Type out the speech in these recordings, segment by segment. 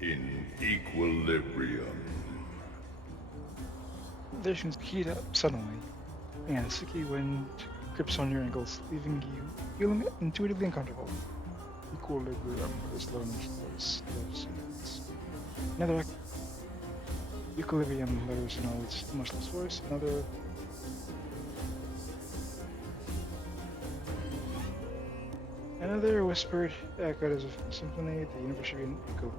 In equilibrium. Conditions heat up suddenly, and a sticky wind grips on your ankles, leaving you feeling intuitively uncomfortable. Equilibrium is Loner's voice. Another equilibrium letters in all its emotionless voice. Another whispered echoed as a symphony. The universe should be an echo.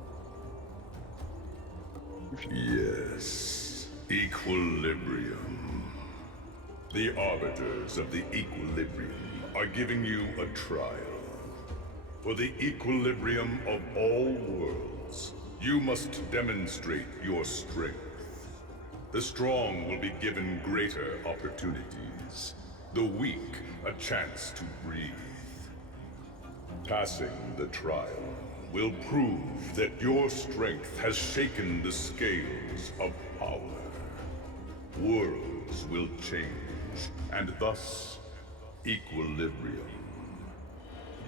Yes, equilibrium. The arbiters of the equilibrium are giving you a trial. For the equilibrium of all worlds, you must demonstrate your strength. The strong will be given greater opportunities. The weak a chance to breathe. Passing the trial will prove that your strength has shaken the scales of power. Worlds will change, and thus, equilibrium.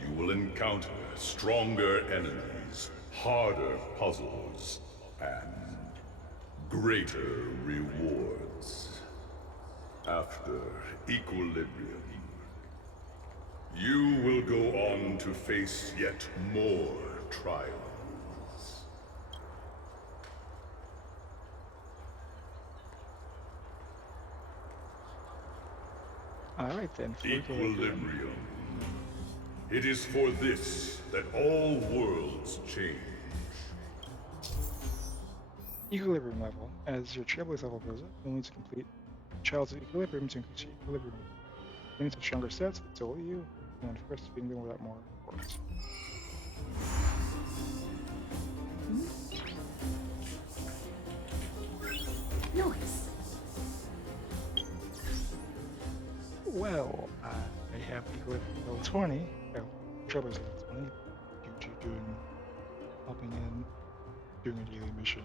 You will encounter stronger enemies, harder puzzles, and greater rewards. After equilibrium, you will go on to face yet more trials. Alright then. Equilibrium. It is for this that all worlds change. Equilibrium level. As your trailblaze level goes up, you'll need to complete Child's Equilibrium to increase your equilibrium. Things with stronger stats, it's all you. And first, being there without more words. Noise. Well, I have equilibrium level 20. Well, trailblaze level 20 due to helping in, doing a daily mission,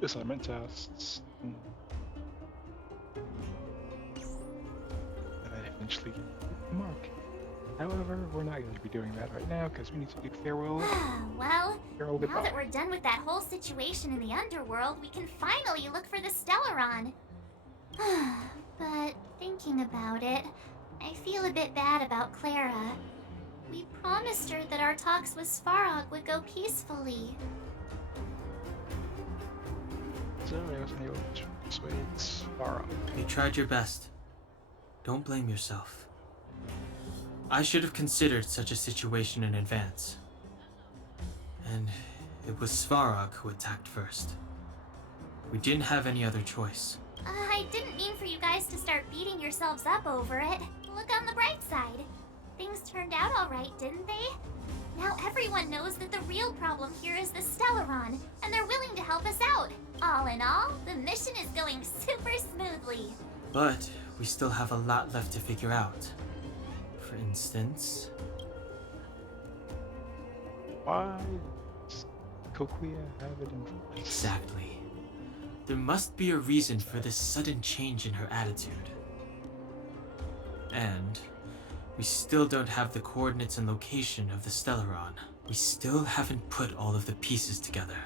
assignment tasks, and I eventually get the mark. However, we're not going to be doing that right now because we need to do farewell. Well, Farewell now goodbye. that we're done with that whole situation in the underworld, we can finally look for the Stellaron. But thinking about it, I feel a bit bad about Clara. We promised her that our talks with Svarog would go peacefully. So I wasn't able to persuade Svarog. You tried your best. Don't blame yourself. I should have considered such a situation in advance. And it was Svarog who attacked first. We didn't have any other choice. I didn't mean for you guys to start beating yourselves up over it. Look on the bright side. Things turned out alright, didn't they? Now everyone knows that the real problem here is the Stellaron, and they're willing to help us out. All in all, the mission is going super smoothly. But we still have a lot left to figure out. For instance... Why does Kokuya have it in place? Exactly. There must be a reason for this sudden change in her attitude. And we still don't have the coordinates and location of the Stellaron. We still haven't put all of the pieces together.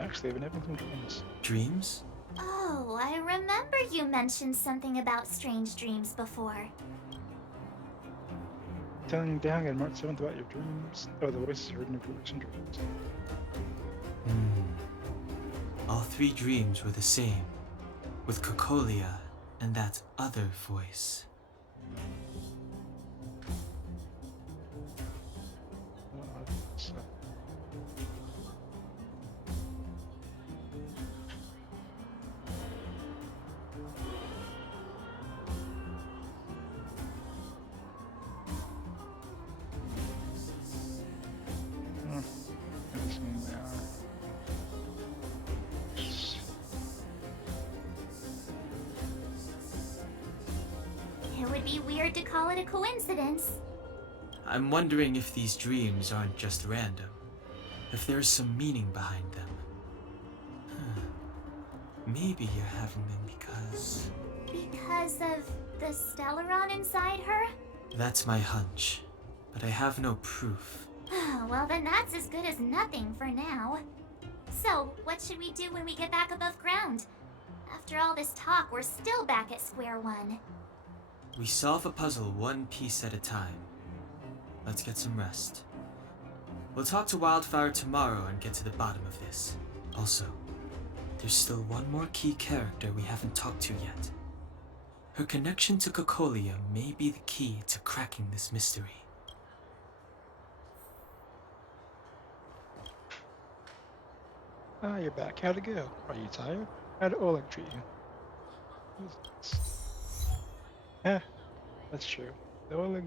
Actually, I've been having some dreams. Dreams? Oh, I remember you mentioned something about strange dreams before. Telling Dang and March 7th about your dreams. Oh, the voices heard in your dreams and dreams. All three dreams were the same, with Kokolia and that other voice. So, I just mean they are. It would be weird to call it a coincidence. I'm wondering if these dreams aren't just random, if there's some meaning behind them. Maybe you're having them because... Because of the Stellaron inside her? That's my hunch, but I have no proof. Well, then that's as good as nothing for now. So, what should we do when we get back above ground? After all this talk, we're still back at square one. We solve a puzzle one piece at a time. Let's get some rest. We'll talk to Wildfire tomorrow and get to the bottom of this. Also, there's still one more key character we haven't talked to yet. Her connection to Cocolia may be the key to cracking this mystery. Ah, you're back. How'd it go? Are you tired? How'd Oleg treat you? Yeah, that's true. The Oleg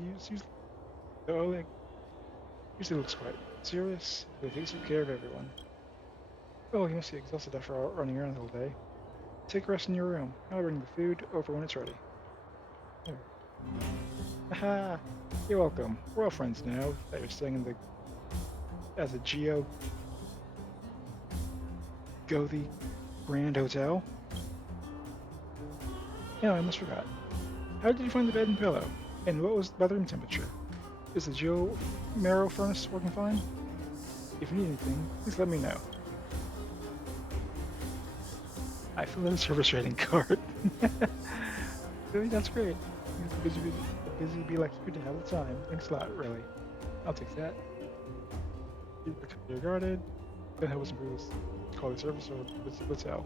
usually looks quite serious. He takes good care of everyone. Oh, you must be exhausted after running around all day. Take a rest in your room. I'll bring the food over when it's ready. Here. Aha! You're welcome. We're all friends now that you're staying in as a Go the Grand Hotel. Yeah, I almost forgot. How did you find the bed and pillow? And what was the bathroom temperature? Is the Marrow furnace working fine? If you need anything, please let me know. I filled in a service rating card. Really, that's great. Busy be like you to have the time. Thanks a lot, really. I'll take that. You're guarded. Then I wasn't able to call the service or the hotel.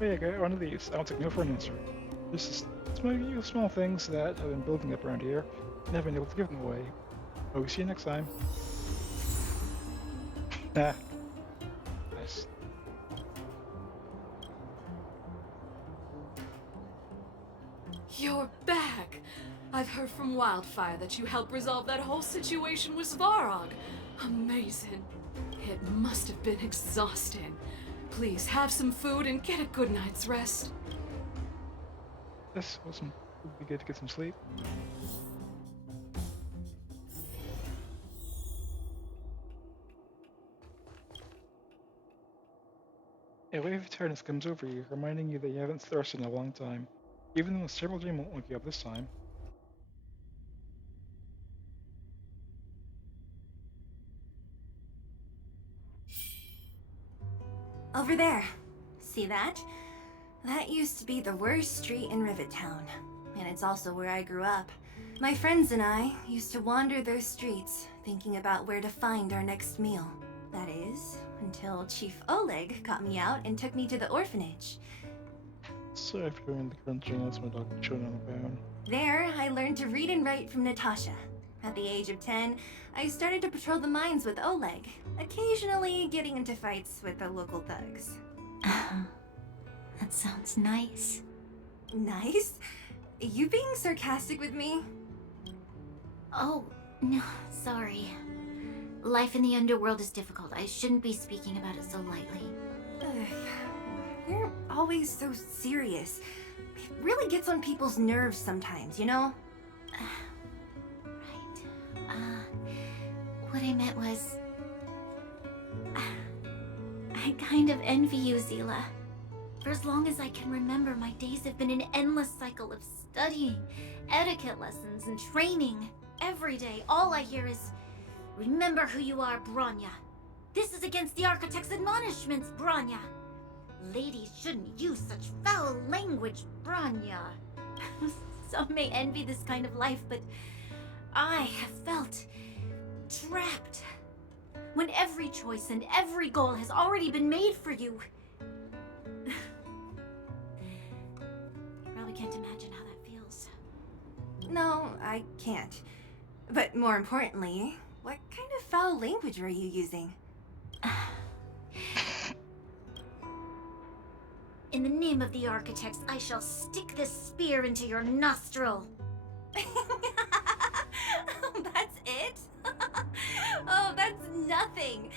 Oh yeah, got one of these. I'll take no for an answer. This is small things that have been building up around here, and I've been able to give them away. Oh, see you next time. Nah. Nice. You're back! I've heard from Wildfire that you helped resolve that whole situation with Svarog. Amazing. It must have been exhausting. Please have some food and get a good night's rest. This wasn't. It would be good to get some sleep. A wave of tiredness comes over you, reminding you that you haven't rested in a long time. Even though a cerebral dream won't wake you up this time. Over there. See that? That used to be the worst street in Rivet Town. And it's also where I grew up. My friends and I used to wander those streets, thinking about where to find our next meal. That is, until Chief Oleg got me out and took me to the orphanage. Sorry for hearing the crunching. That's my dog chewing on the bone. There, I learned to read and write from Natasha. At the age of 10, I started to patrol the mines with Oleg, occasionally getting into fights with the local thugs. That sounds nice. Nice? You being sarcastic with me? Oh, no, sorry. Life in the underworld is difficult. I shouldn't be speaking about it so lightly. You're always so serious. It really gets on people's nerves sometimes, you know? Right. What I meant was... I kind of envy you, Zila. For as long as I can remember, my days have been an endless cycle of studying, etiquette lessons, and training. Every day, all I hear is, "Remember who you are, Bronya. This is against the Architect's admonishments, Bronya. Ladies shouldn't use such foul language, Bronya." Some may envy this kind of life, but I have felt trapped. When every choice and every goal has already been made for you. You probably can't imagine how that feels. No, I can't. But more importantly, what kind of foul language were you using? In the name of the Architects, I shall stick this spear into your nostril. That's it? Oh, that's nothing.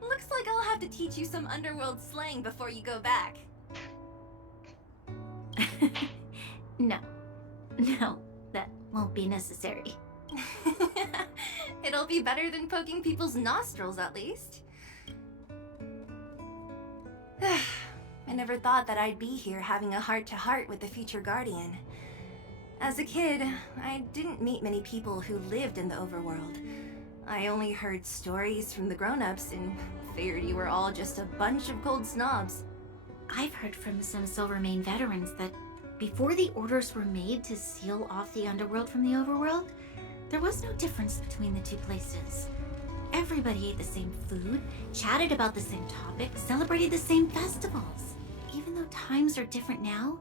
Looks like I'll have to teach you some underworld slang before you go back. No, that won't be necessary. It'll be better than poking people's nostrils, at least. I never thought that I'd be here having a heart-to-heart with the future Guardian. As a kid, I didn't meet many people who lived in the overworld. I only heard stories from the grown-ups and figured you were all just a bunch of cold snobs. I've heard from some Silvermane veterans that before the orders were made to seal off the underworld from the overworld, there was no difference between the two places. Everybody ate the same food, chatted about the same topics, celebrated the same festivals. Even though times are different now,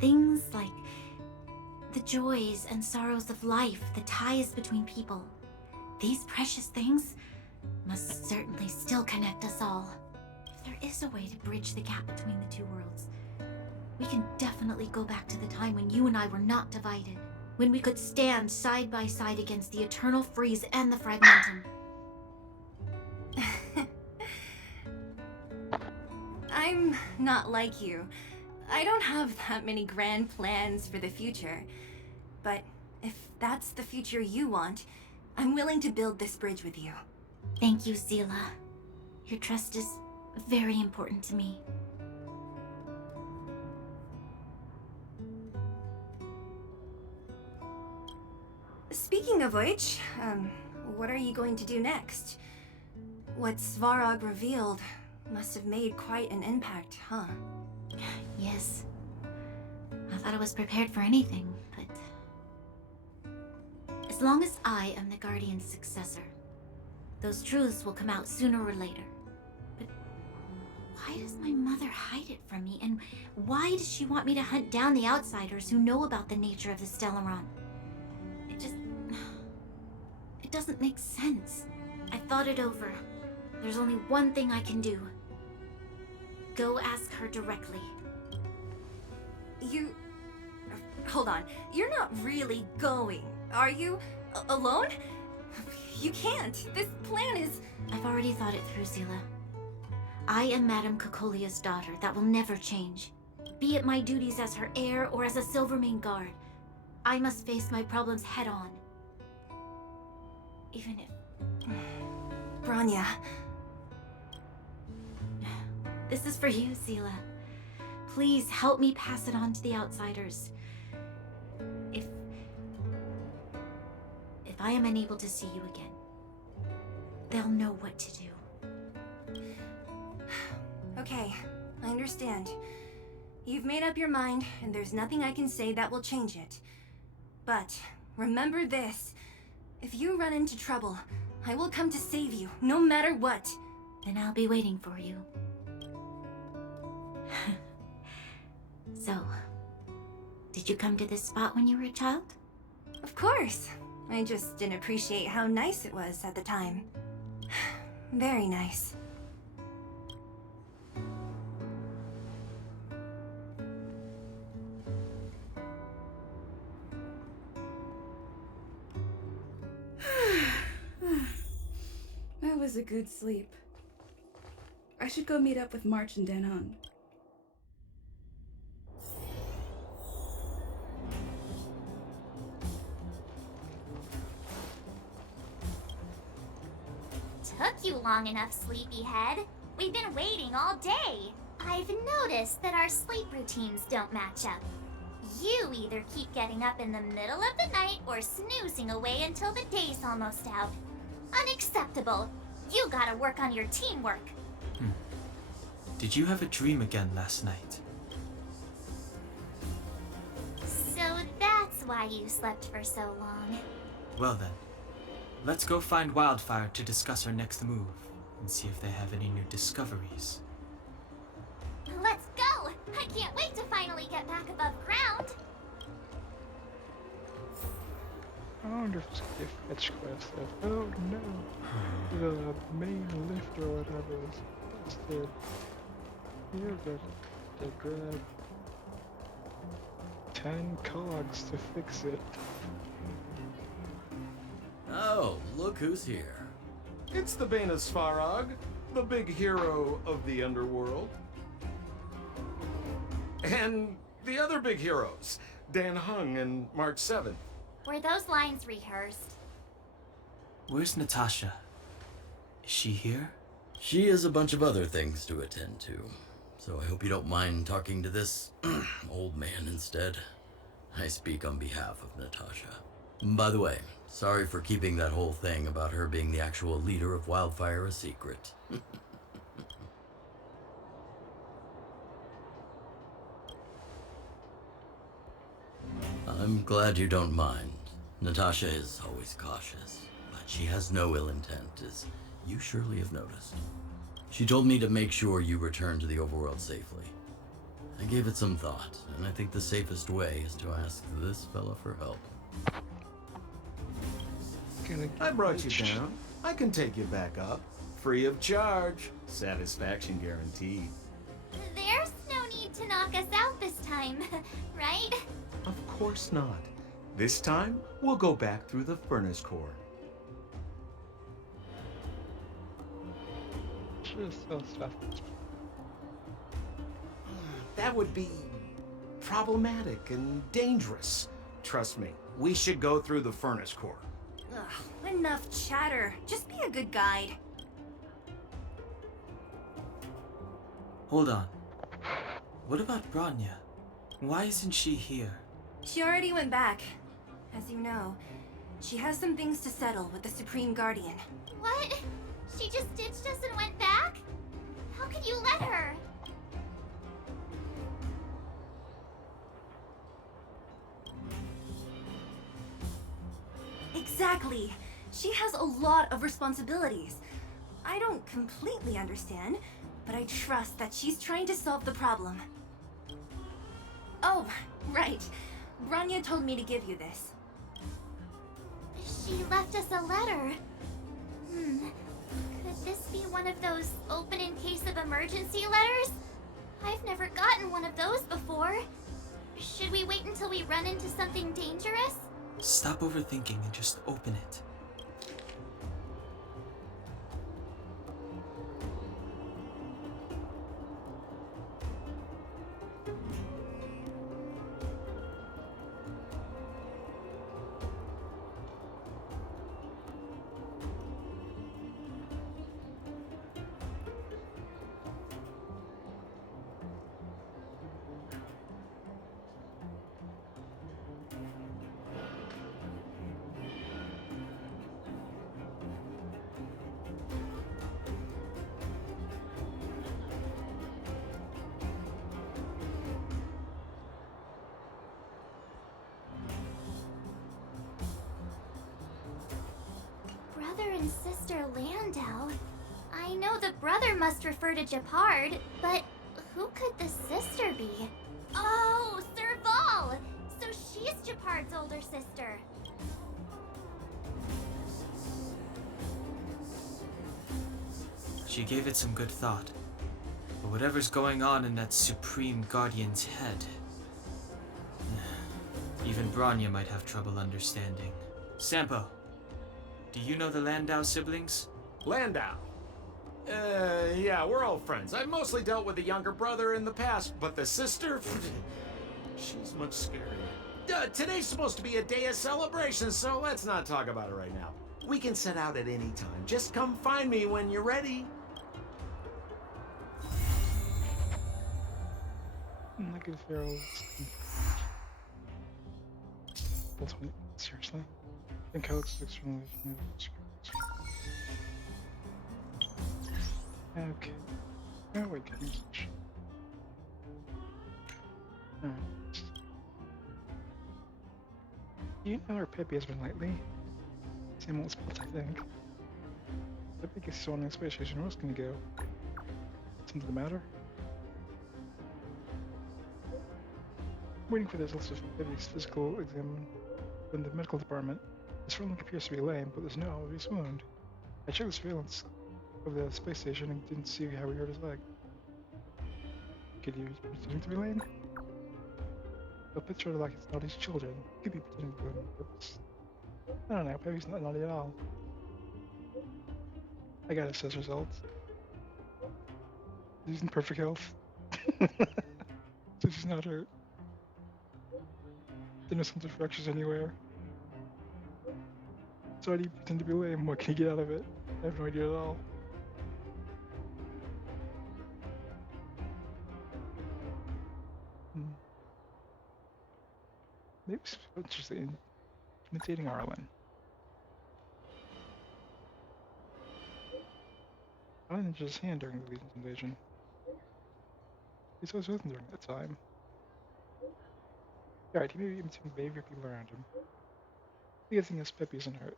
things like the joys and sorrows of life, the ties between people, these precious things must certainly still connect us all. If there is a way to bridge the gap between the two worlds, we can definitely go back to the time when you and I were not divided, when we could stand side by side against the eternal freeze and the fragmentum. I'm not like you. I don't have that many grand plans for the future. But if that's the future you want, I'm willing to build this bridge with you. Thank you, Zila. Your trust is very important to me. Speaking of which, what are you going to do next? What Svarog revealed must have made quite an impact, huh? Yes. I thought I was prepared for anything, but... as long as I am the Guardian's successor, those truths will come out sooner or later. But why does my mother hide it from me? And why does she want me to hunt down the outsiders who know about the nature of the Stellaron? It doesn't make sense. I thought it over. There's only one thing I can do. Go ask her directly. You... hold on. You're not really going, are you? Alone? You can't. This plan is... I've already thought it through, Zila. I am Madame Cocolia's daughter. That will never change. Be it my duties as her heir or as a Silvermane guard, I must face my problems head on. Even if... Branya. This is for you, Zila. Please help me pass it on to the outsiders. If I am unable to see you again, they'll know what to do. Okay, I understand. You've made up your mind, and there's nothing I can say that will change it. But remember this. If you run into trouble, I will come to save you, no matter what. Then I'll be waiting for you. So, did you come to this spot when you were a child? Of course. I just didn't appreciate how nice it was at the time. Very nice. That was a good sleep. I should go meet up with March and Danhung. Took you long enough, sleepyhead. We've been waiting all day. I've noticed that our sleep routines don't match up. You either keep getting up in the middle of the night or snoozing away until the day's almost out. Unacceptable. You gotta work on your teamwork. Did you have a dream again last night? So that's why you slept for so long. Well then, let's go find Wildfire to discuss our next move and see if they have any new discoveries. Let's go! I can't wait to finally get back above ground. I wonder if it's a fetch quest of, oh no, the main lift or whatever is busted. You gotta grab 10 cogs to fix it. Oh, look who's here. It's the Bane of Svarog, the big hero of the underworld. And the other big heroes, Danhung and March 7th. Were those lines rehearsed? Where's Natasha? Is she here? She has a bunch of other things to attend to, so I hope you don't mind talking to this old man instead. I speak on behalf of Natasha. By the way, sorry for keeping that whole thing about her being the actual leader of Wildfire a secret. I'm glad you don't mind. Natasha is always cautious, but she has no ill intent, as you surely have noticed. She told me to make sure you return to the overworld safely. I gave it some thought, and I think the safest way is to ask this fella for help. I brought you down. I can take you back up. Free of charge. Satisfaction guaranteed. There's no need to knock us out this time, right? Of course not. This time, we'll go back through the furnace core. Just sell stuff. That would be problematic and dangerous. Trust me, we should go through the furnace core. Ugh, enough chatter. Just be a good guide. Hold on. What about Bronya? Why isn't she here? She already went back. As you know, she has some things to settle with the Supreme Guardian. What? She just ditched us and went back? How could you let her? Exactly. She has a lot of responsibilities. I don't completely understand, but I trust that she's trying to solve the problem. Oh, right. Bronya told me to give you this. She left us a letter. Could this be one of those open in case of emergency letters? I've never gotten one of those before. Should we wait until we run into something dangerous? Stop overthinking and just open it. Brother and sister Landau. I know the brother must refer to Japard, but who could the sister be? Oh, Serval! So she's Japard's older sister. She gave it some good thought. But whatever's going on in that Supreme Guardian's head, even Bronya might have trouble understanding. Sampo, do you know the Landau siblings? Landau. Yeah, we're all friends. I've mostly dealt with the younger brother in the past, but the sister, she's much scarier. Today's supposed to be a day of celebration, so let's not talk about it right now. We can set out at any time. Just come find me when you're ready. Look at Pharaoh's. Seriously? I think Alex is extremely. Okay. Oh, wait, goodness. Alright. You know where Pippi has been lately? Same old spots, I think. Pippi gets still on the space station. Where's gonna go? Something the matter? Waiting for the results of Pippi's physical exam from the medical department. His friend appears to be lame, but there's no obvious wound. I checked the surveillance of the space station and didn't see how he hurt his leg. Could you pretend to be lame? A picture like it's not his children. Could be pretending to be lame on purpose. I don't know, Pippi's not naughty at all. I got assess results. She's in perfect health. So she's not hurt. There's no sense of fractures anywhere. So how do you pretend to be lame? What can you get out of it? I have no idea at all. Maybe it's interesting. imitating Arlen. Arlen injured his hand during the Legion's invasion. He's always with him during that time. Alright, he may be imitating behavior of people around him. The good thing is Peppy isn't hurt.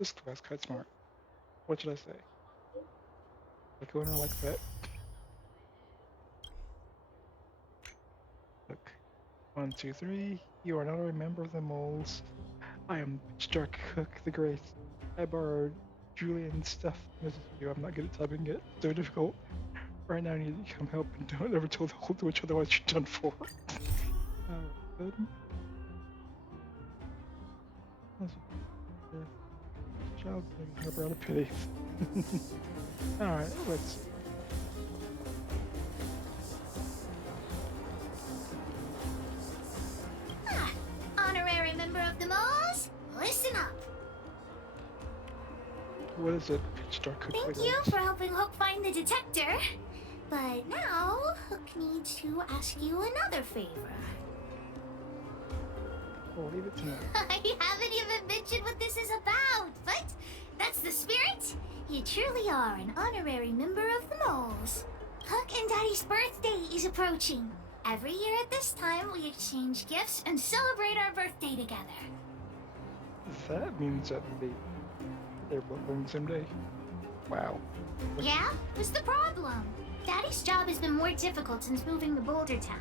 This class quite smart. What should I say? Like owner, like pet. Look. 1, 2, 3. You are not a member of the moles. I am Stark Cook the Great. I borrowed Julian's stuff. I'm not good at typing it. So difficult. Right now I need to come help and don't ever tell the whole to each other what you're done for. Good. Child never out of pity. Alright, let's see. Honorary member of the moles, listen up. What is it, Stark Cook? Thank you for helping Hook find the detector. But now, Hook needs to ask you another favor. Oh, leave it to me. I haven't even mentioned what this is about, but that's the spirit. You truly are an honorary member of the moles. Hook and Daddy's birthday is approaching. Every year at this time, we exchange gifts and celebrate our birthday together. That means that they're both born the same day. Wow. Yeah? What's the problem? Daddy's job has been more difficult since moving to Boulder Town.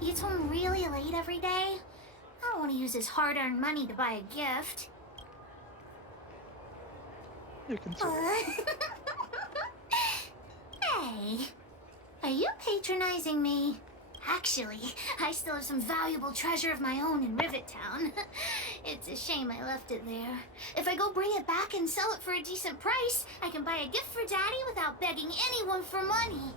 He gets home really late every day. I don't want to use his hard-earned money to buy a gift. You can say Hey, are you patronizing me? Actually, I still have some valuable treasure of my own in Rivet Town. It's a shame I left it there. If I go bring it back and sell it for a decent price, I can buy a gift for Daddy without begging anyone for money.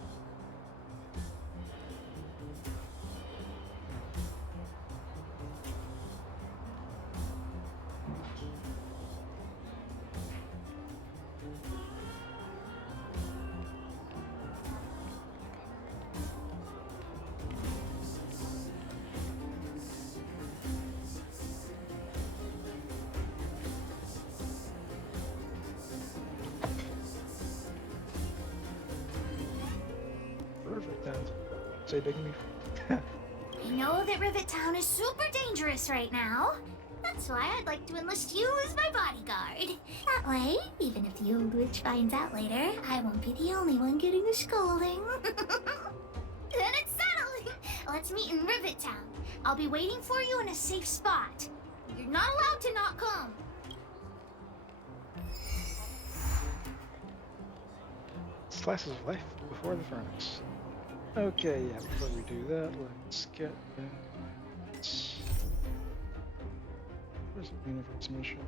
perfect then. Say digging me. I know that Rivet Town is super dangerous right now. That's why I'd like to enlist you as my bodyguard. That way, even if the old witch finds out later, I won't be the only one getting a scolding. Then it's settled. Let's meet in Rivet Town. I'll be waiting for you in a safe spot. You're not allowed to not come. Slices of life before the furnace. Okay, yeah, before we do that, let's get that. Where's the universe mission?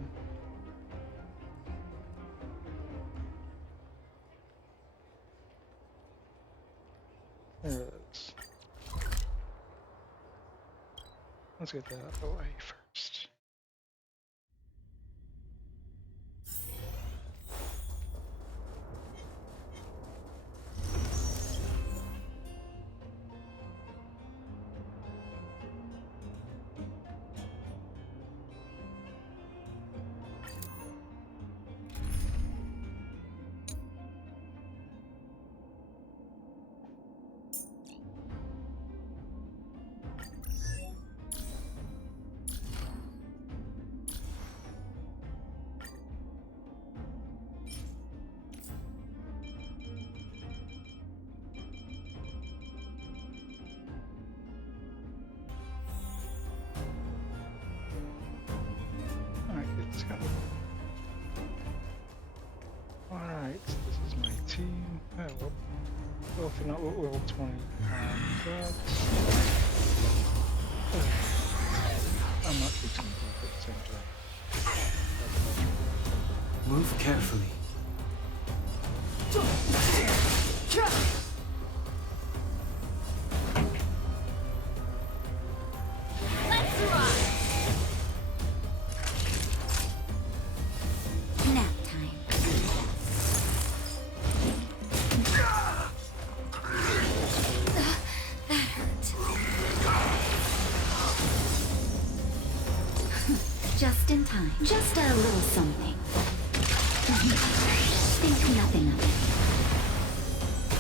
There it is. Let's get that out of the way first. Let's go. Alright, this is my team. Oh, well, if you're not level 20. But, I'm not fixing both at the same time. Move carefully. Let's rock! Nap time. That hurt. Think nothing of it.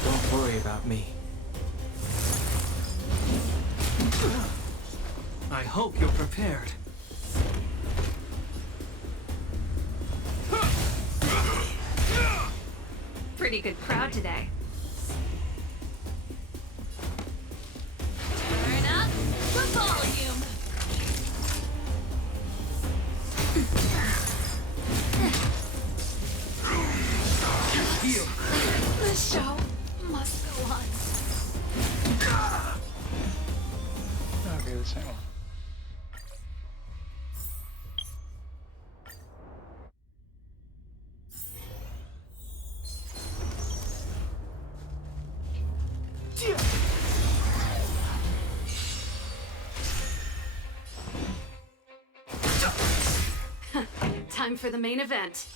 Don't worry about me. I hope you're prepared. Pretty good crowd today. Turn up the volume. The show must go on. Okay, the same one. Time for the main event.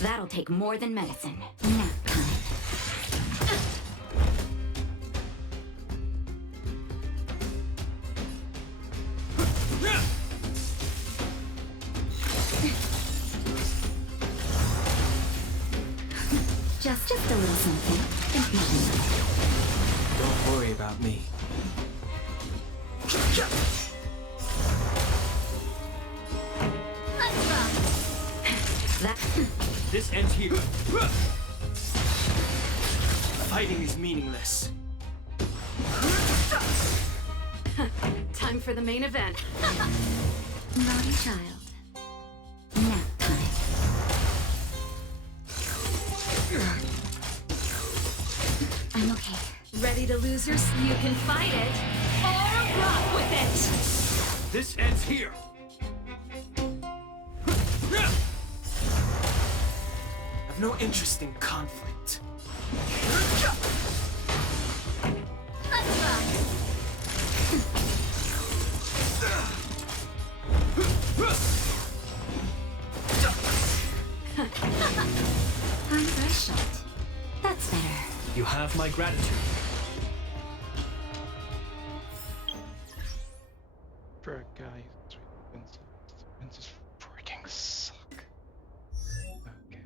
That'll take more than medicine. Nap time. Just a little something. Think nothing of it. Don't worry about me. That This ends here. Fighting is meaningless. Time for the main event. naughty child. Nap time. I'm okay. Ready to lose your... You can fight it, or rock with it. This ends here. I've no interest in conflict. I'm very short. That's better. You have my gratitude. For a guy who's fences freaking suck. Okay.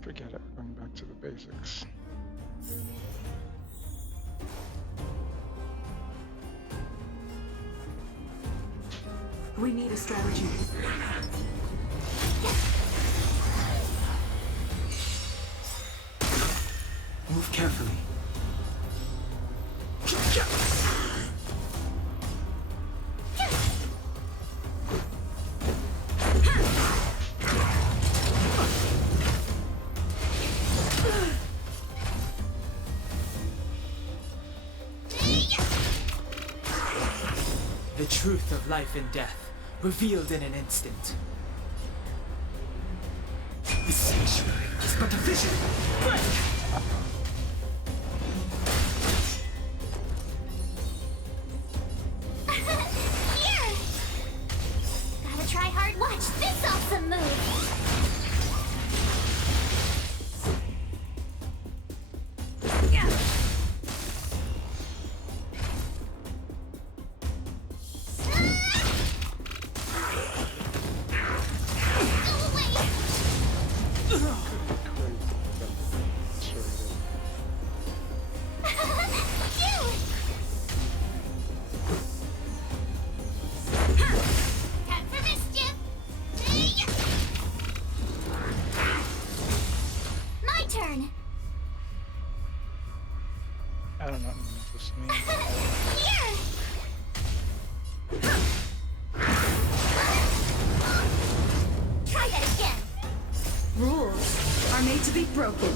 Forget it, going back to the basics. We need a strategy. Move carefully. The truth of life and death, revealed in an instant. The sanctuary is but a vision. Break! Here! Gotta try hard. Watch this awesome move! I don't know what this means. Here! Try that again! Rules are made to be broken.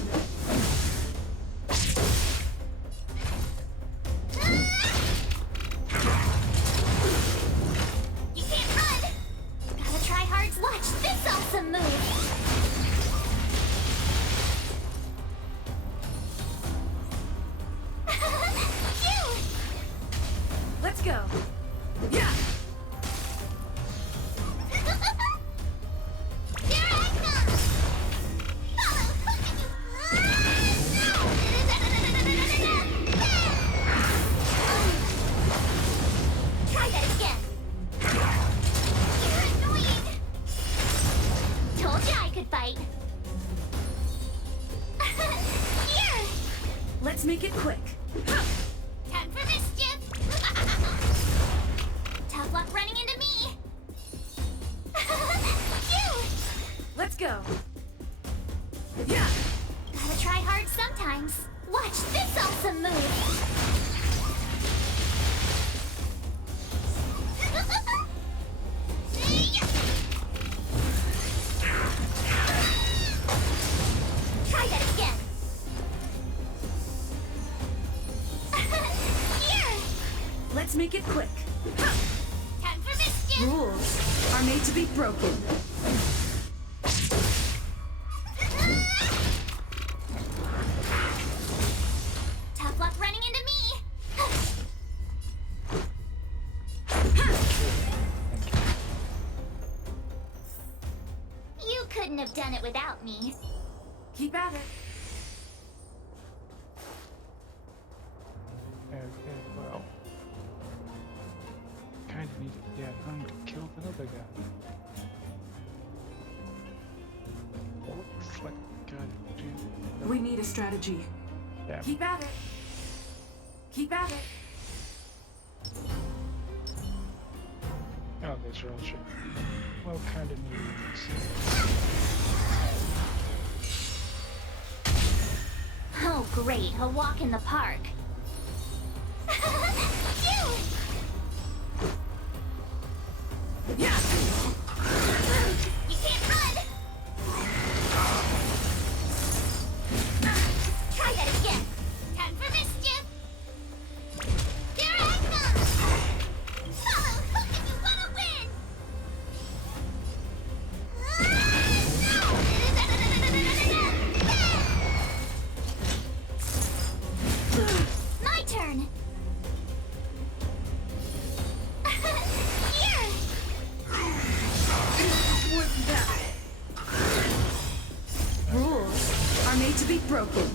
You can't run! Gotta try hard. Watch this awesome move! Let's make it quick. Time for mischief! Tough luck running into me! Phew! Let's go. Yeah. Gotta try hard sometimes. Watch this awesome move! Try that again! Here! Let's make it quick. Time for mischief! Rules are made to be broken. Tough luck running into me! You couldn't have done it without me. Keep at it. Okay, well. Kinda need to get home to kill another guy. Looks like God damn. We need a strategy. Damn. Keep at it. Keep at it. Oh, there's real shit. Well, kinda needed this. Oh, great, a walk in the park. Phew! Yeah. You can't run! Try that again. Time for mischief! Here I come! Follow hook if you wanna win! My turn! Here! What's that? Rules are made to be broken.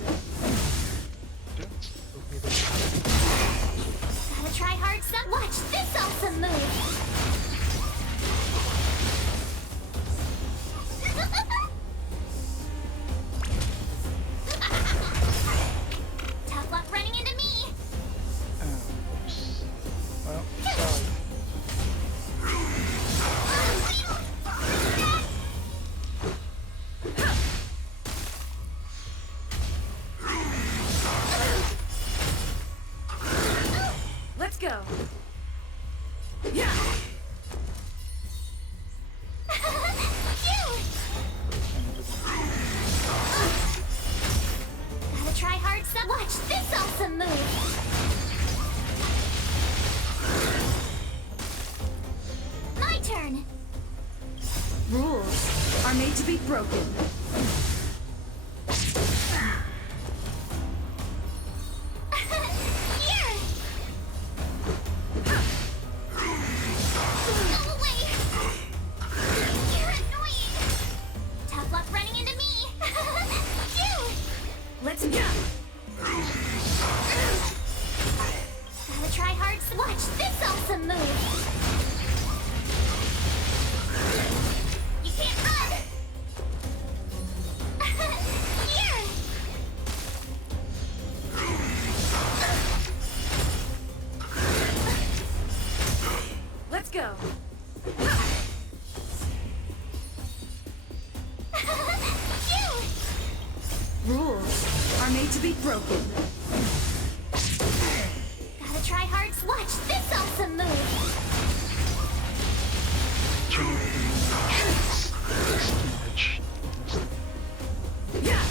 Gotta try hard some. Watch this awesome move! Tough luck running into me! Oops. Well, sorry. Let's go. Yeah. Phew! Gotta try hard some. Watch this awesome move! My turn! Rules are made to be broken. Here! Go away! You're annoying! Tough luck running into me! Phew! Let's go. Gotta try hard. Watch this awesome move! You can't run! Here! Let's go. Phew! Rules are made to be broken. Gotta try hard. Watch this awesome move! Much. Yeah.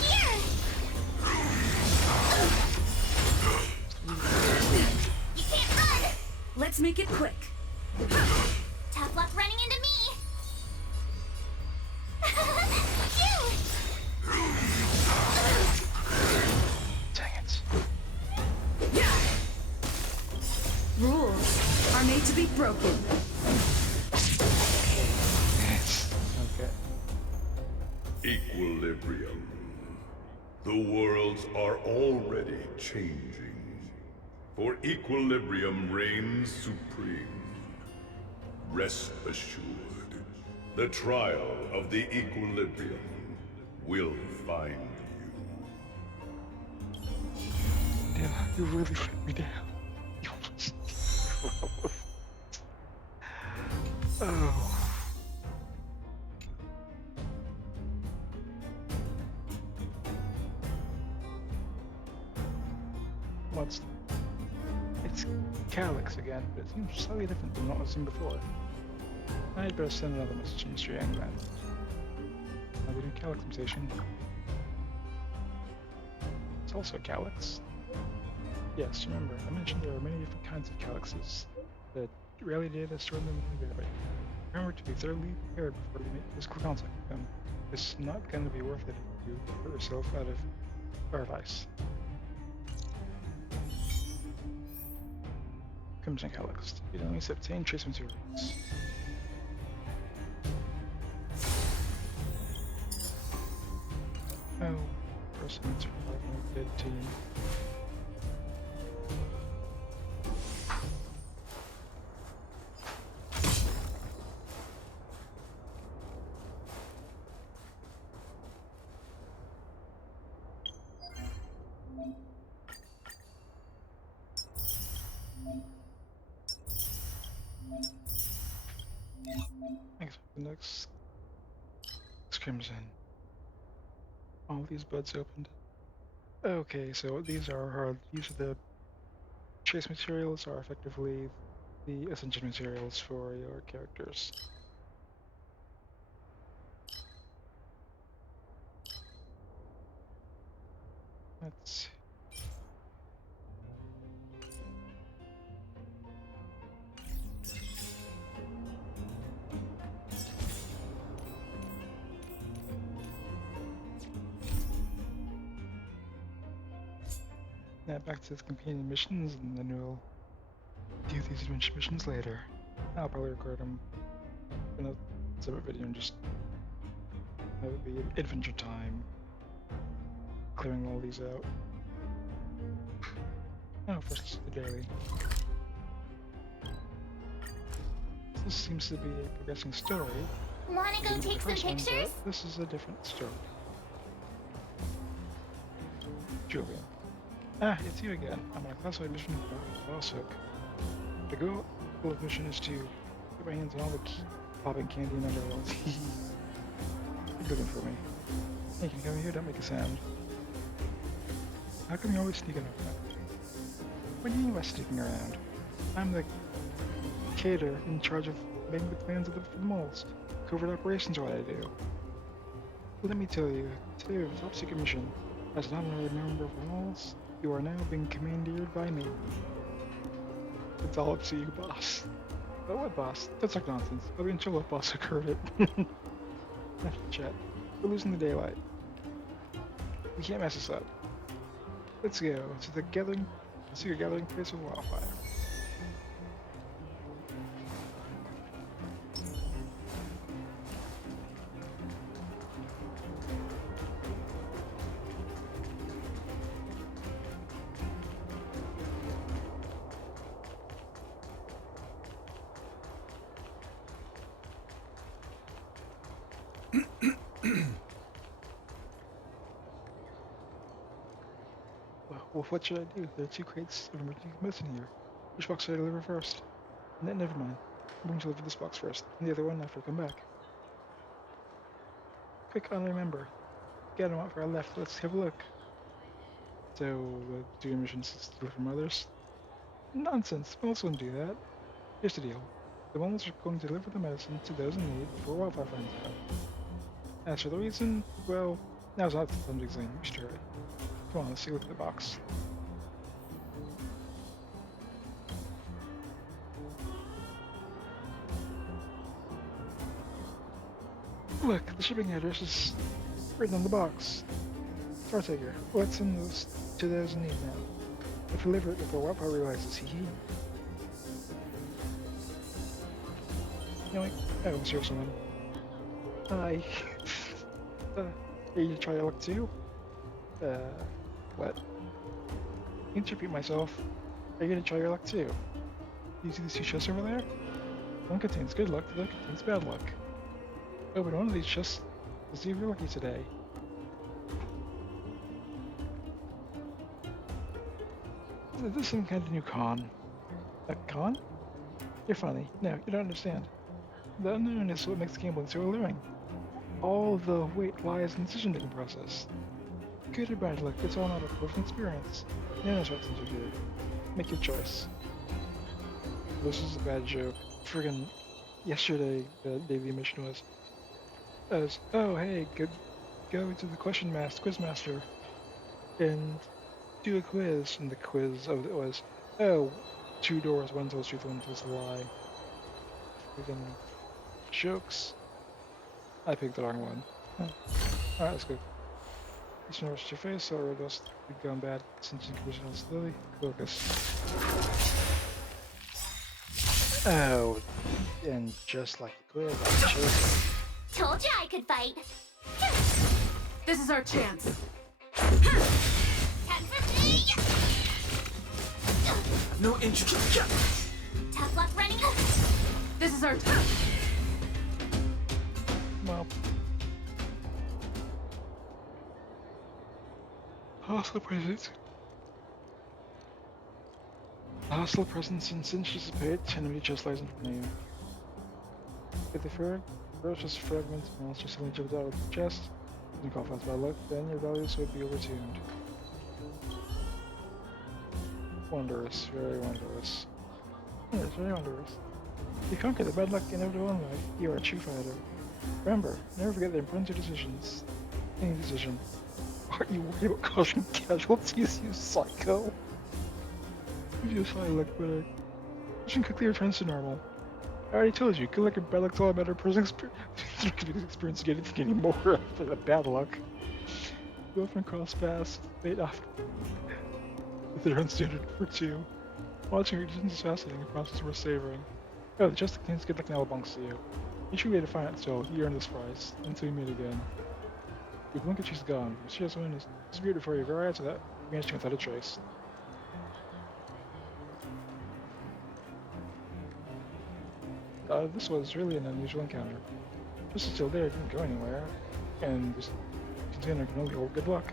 Here! You can't run! Let's make it quick. Tough luck running into me! Phew! Dang it. Yeah. Rules are made to be broken. Yes. Okay. Equilibrium. The worlds are already changing. For equilibrium reigns supreme. Rest assured, the trial of the equilibrium will find you. Damn, you really let me down. You almost... Oh. What's... It's Calyx again, but it seems slightly different than what I've seen before. I'd better send another message to Mr. Yang then. Another new Calyx mutation. It's also Calyx. Yes, remember, I mentioned there are many different kinds of Calyxes. The rally data stored them in the database. Remember to be thoroughly prepared before you make physical contact with them. It's not going to be worth it if you put yourself out of paradise. Crimson Calyx. You don't need to obtain trace materials. Oh, person surviving a dead team. Thanks for the next Crimson. All these buds opened. Okay, so what these are the trace materials are effectively the essential materials for your characters. Let's see. Now back to the companion missions, and then we'll do these adventure missions later. I'll probably record them in a separate video and just have it be adventure time, clearing all these out. Oh, first the daily. This seems to be a progressing story. Wanna go take some pictures? This is a different story. Julian. Ah, it's you again. I'm on a classified mission for Boss Hook. The goal of the mission is to get my hands on all the popping candy in Underworld. You're looking for me. Hey, can you come here? Don't make a sound. How come you're always sneaking around? What do you mean by sneaking around? I'm the cater in charge of making the plans for the moles. Covert operations are what I do. Let me tell you, today we have a top secret mission. As an honorary member of the moles, you are now being commandeered by me. It's all up to you, boss. But what, boss? That's like nonsense. I'll be in trouble if boss occurred it. After the chat. We're losing the daylight. We can't mess this up. Let's go to the secret gathering place of Wildfire. Well, what should I do? There are 2 crates of emergency medicine here. Which box should I deliver first? Never mind. I'm going to deliver this box first, and the other one after I come back. Quick, honorary member. Get them out for our left. Let's have a look. So, do your missions to deliver from others? Nonsense. Moles wouldn't do that. Here's the deal. The moles are going to deliver the medicine to those in need before Wildfire finds out. As for the reason, well, now's not the time to explain. We should hurry. Come on, let's see a look at the box. Look, the shipping address is written on the box. Caretaker, let's send those to those in need now. If we deliver it before Wildfire realizes he. You know, I don't serve someone. Hi. Are you gonna try your luck too? What? I need to repeat myself. Are you gonna try your luck too? You see these 2 chests over there? One contains good luck, the other contains bad luck. Open one of these chests to see if you're lucky today. This is some kind of new con. A con? You're funny. No, you don't understand. The unknown is what makes gambling so alluring. All the weight lies in the decision-making process. Good or bad luck, it's all not a perfect experience. No instructions are here. Make your choice. This is a bad joke. Friggin' yesterday, the daily mission was, oh hey, go to the quiz master, and do a quiz. And the quiz of it was, oh, 2 doors, one tells truth, one tells a lie. Friggin' jokes. I picked the wrong one. Huh. Alright, let's go. This one rushed your face, or just we've gone bad since you commission on slowly. Focus. Oh, and just like the quiz, I chose. Told you I could fight. This is our chance. Time for me. No intricate. Tough luck running. This is our time. Well. Hostile presence. Hostile presence and cinches dissipate, enemy just lies in front of you. Get the ferocious fragment monster suddenly jumped out of the chest. You call fast by luck, then your values would be overtuned. Wondrous, very wondrous. Yes, very wondrous. You conquer the bad luck inevitable in life. You are a true fighter. Remember, never forget the importance of decisions. Any decision. Aren't you worried about causing casualties, you psycho? You just find luck better. Vision quickly returns to normal. I already told you, good luck and bad luck's all a matter of personal experience to get anything anymore after the bad luck. You often cross paths, fate often with their own standard for 2. Watching your decisions is fascinating, a process worth savoring. Oh, the just contains good luck and all belongs to you. You should be able to find it, so you earn this prize. Until we meet again. You blink and she's gone. She has one is disappeared before you very eyes, so that managed without a trace. This was really an unusual encounter. Just still there, didn't go anywhere, and this container can only hold good luck.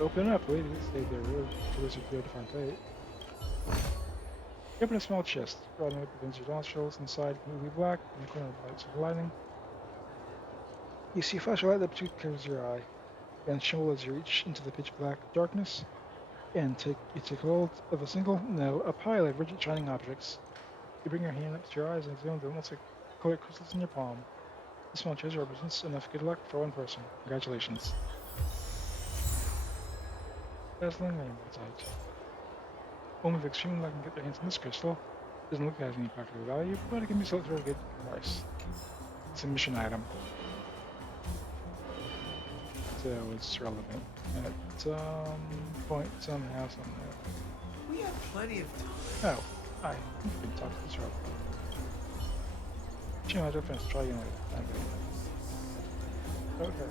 Open up, lady, stayed there, really, for those who failed to find fate. You open a small chest, broadening up against your nostrils, inside completely black, in the corner of the lights of lighting. You see a flash of light that covers your eye, and tremble as you reach into the pitch black darkness, and you take hold of a pile of rigid shining objects. You bring your hand up to your eyes and examine them almost like colored crystals in your palm. This small treasure represents enough good luck for one person. Congratulations. Dazzling rainbow sight. Only the extreme luck can get their hands on this crystal. It doesn't look like it has any practical value, but it can be sold for a good price. It's a mission item. So it's relevant at some point, somehow, somewhere. We have plenty of time. Oh. Hi, you can talk to this rope. She might have try you later. Okay.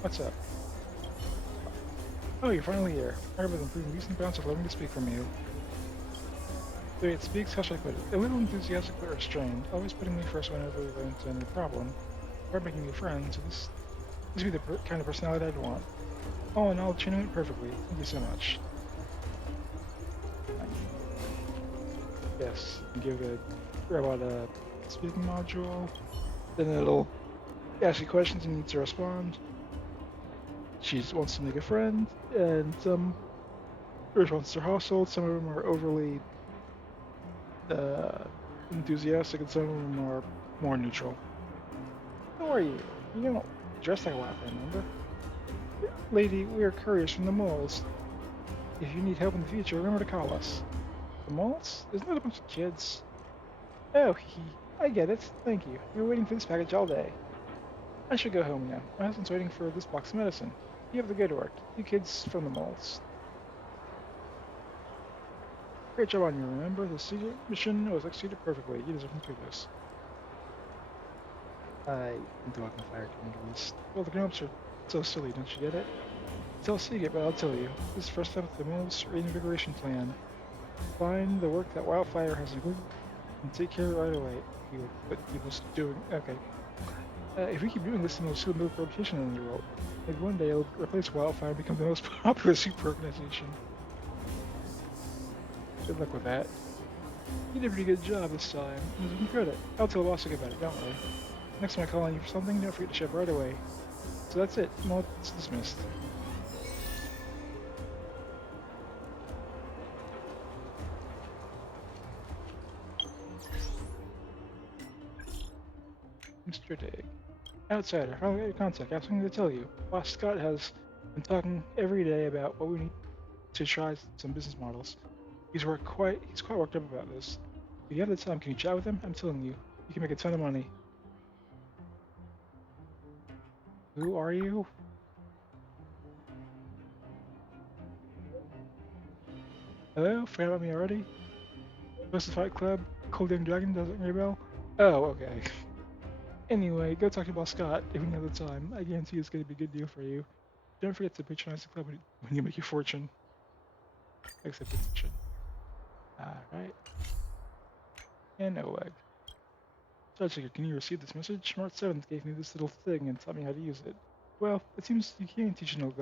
What's up? Oh, you're finally here. I heard with improving recent bounce of loving to speak from you. The way it speaks, how should I put it? A little enthusiastic but restrained, always putting me first whenever we run into any problem. Or making me friends, so this would be the kind of personality I'd want. All in all, tuning it perfectly. Thank you so much. Yes, you give the robot a speaking module, then it'll ask you questions and need to respond. She wants to make a friend, and some responses are household, some of them are overly enthusiastic, and some of them are more neutral. Who are you? You don't dress like a lot, remember? Lady, we are couriers from the moles. If you need help in the future, remember to call us. The moles? Isn't that a bunch of kids? Oh, I get it. Thank you. We were waiting for this package all day. I should go home now. My husband's waiting for this box of medicine. You have the good work. You kids from the moles. Great job on you, remember? The secret mission was executed perfectly. You deserve some kudos. I interrupt my fire commander's. Well, the grown-ups are so silly, don't you get it? Tell Seagate, but I'll tell you. This is the first step of the moles reinvigoration plan. Find the work that Wildfire has included and take care of it right away. What people's doing. Okay. If we keep doing this, then we'll soon build a reputation in the world. Maybe one day it'll replace Wildfire and become the most popular super organization. Good luck with that. You did a pretty good job this time. Give me credit. I'll tell Wasik about it, don't worry. Next time I call on you for something, don't forget to ship right away. So that's it. No, it's dismissed. Mr. Dig. Outsider, how do I get your contact? I have something to tell you. Boss Scott has been talking every day about what we need to try some business models. He's quite worked up about this. If you have the time, can you chat with him? I'm telling you, you can make a ton of money. Who are you? Hello? Forgot about me already? What's the Fight Club? Cold Young Dragon doesn't ring a bell? Oh, okay. Anyway, go talk to Boss Scott if you have the time. I guarantee it's going to be a good deal for you. Don't forget to patronize the club when you make your fortune. Except the fortune. Alright. And no egg. Judge, can you receive this message? March 7th gave me this little thing and taught me how to use it. Well, it seems you can't teach an old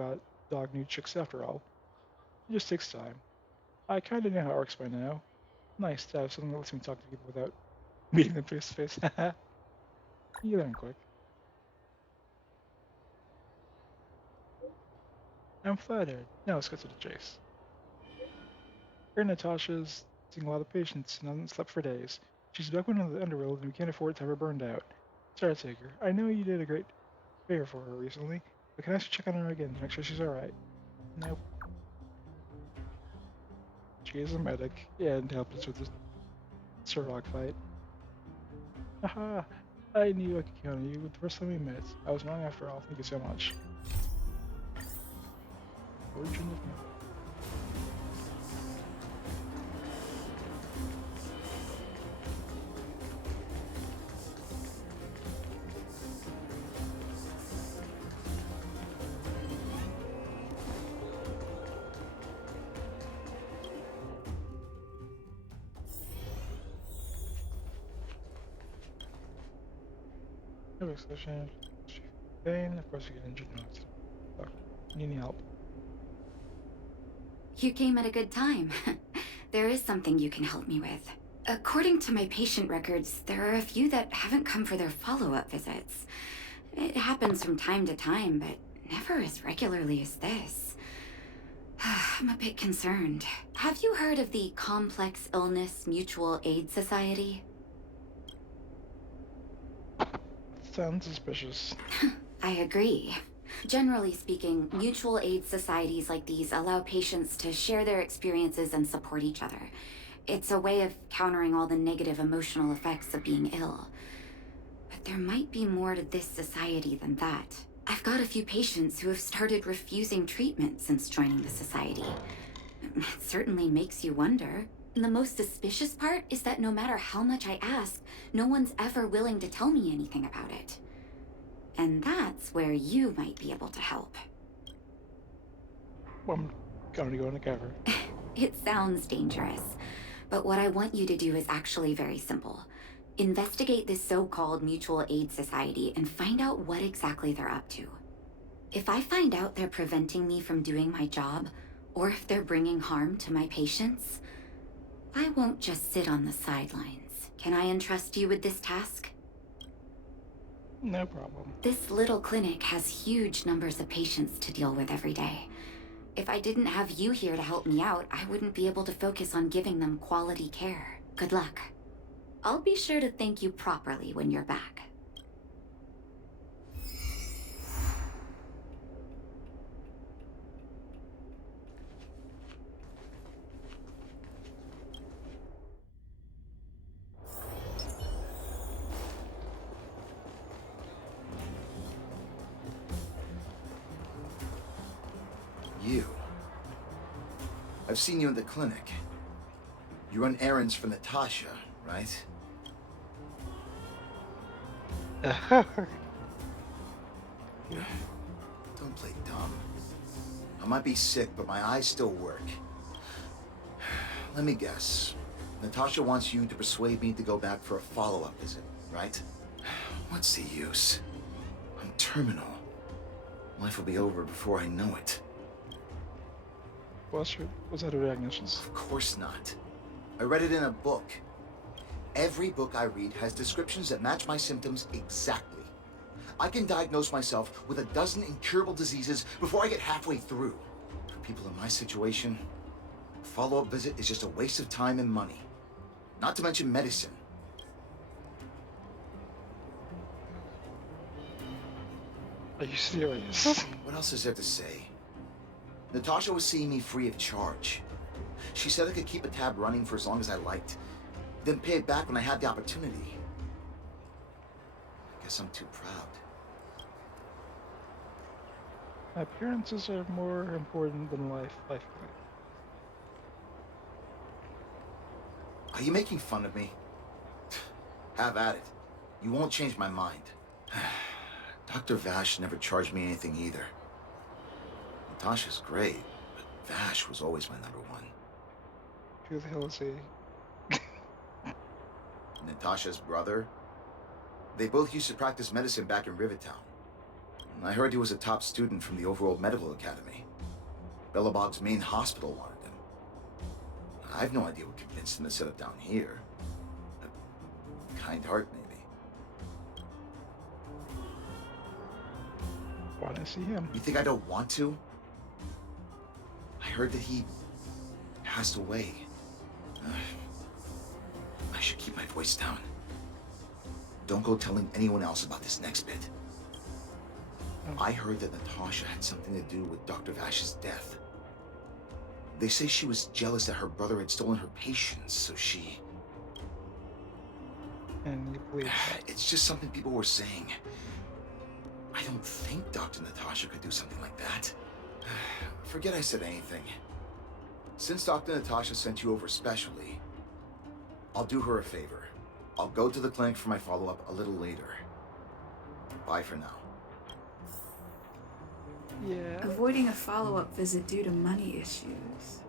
dog new tricks after all. It just takes time. I kinda know how it works by now. Nice to have something that lets me talk to people without meeting them face to face. Haha. You learn quick. I'm flattered. Now let's get to the chase. Her Natasha's seeing a lot of patients and hasn't slept for days. She's back in the underworld and we can't afford to have her burned out. Sorry, Taker. I know you did a great favor for her recently, but can I ask you to check on her again to make sure she's alright? Nope. She is a medic and helped us with the Surrock fight. Haha, I knew I could count on you the first time we met. I was wrong after all. Thank you so much. Origin of me. No exclusion. Pain. Of course, you get injured next. Doctor, you need help. You came at a good time. There is something you can help me with. According to my patient records, there are a few that haven't come for their follow-up visits. It happens from time to time, but never as regularly as this. I'm a bit concerned. Have you heard of the Complex Illness Mutual Aid Society? Sounds suspicious. I agree. Generally speaking, mutual aid societies like these allow patients to share their experiences and support each other. It's a way of countering all the negative emotional effects of being ill. But there might be more to this society than that. I've got a few patients who have started refusing treatment since joining the society. It certainly makes you wonder. The most suspicious part is that no matter how much I ask, no one's ever willing to tell me anything about it. And that's where you might be able to help. Well, I'm going to go undercover. It sounds dangerous, but what I want you to do is actually very simple. Investigate this so-called mutual aid society and find out what exactly they're up to. If I find out they're preventing me from doing my job, or if they're bringing harm to my patients, I won't just sit on the sidelines. Can I entrust you with this task? No problem. This little clinic has huge numbers of patients to deal with every day. If I didn't have you here to help me out, I wouldn't be able to focus on giving them quality care. Good luck. I'll be sure to thank you properly when you're back. You. I've seen you in the clinic. You run errands for Natasha, right? Yeah. Don't play dumb. I might be sick, but my eyes still work. Let me guess. Natasha wants you to persuade me to go back for a follow-up visit, right? What's the use? I'm terminal. Life will be over before I know it. Was that a diagnosis? Of course not. I read it in a book. Every book I read has descriptions that match my symptoms exactly. I can diagnose myself with a dozen incurable diseases before I get halfway through. For people in my situation, a follow-up visit is just a waste of time and money. Not to mention medicine. Are you serious? What else is there to say? Natasha was seeing me free of charge. She said I could keep a tab running for as long as I liked, then pay it back when I had the opportunity. I guess I'm too proud. Appearances are more important than life, I feel. Are you making fun of me? Have at it. You won't change my mind. Dr. Vash never charged me anything either. Natasha's great, but Vash was always my number one. Who the hell is he? Natasha's brother? They both used to practice medicine back in Rivertown. I heard he was a top student from the Overworld Medical Academy. Bellabog's main hospital wanted him. I have no idea what convinced him to set up down here. A kind heart, maybe. Want to see him? You think I don't want to? I heard that he passed away. I should keep my voice down. Don't go telling anyone else about this next bit. I heard that Natasha had something to do with Dr. Vash's death. They say she was jealous that her brother had stolen her patients, so she... And you believe that? It's just something people were saying. I don't think Dr. Natasha could do something like that. Forget I said anything. Since Dr. Natasha sent you over specially, I'll do her a favor. I'll go to the clinic for my follow-up a little later. Bye for now. Yeah. Avoiding a follow-up visit due to money issues.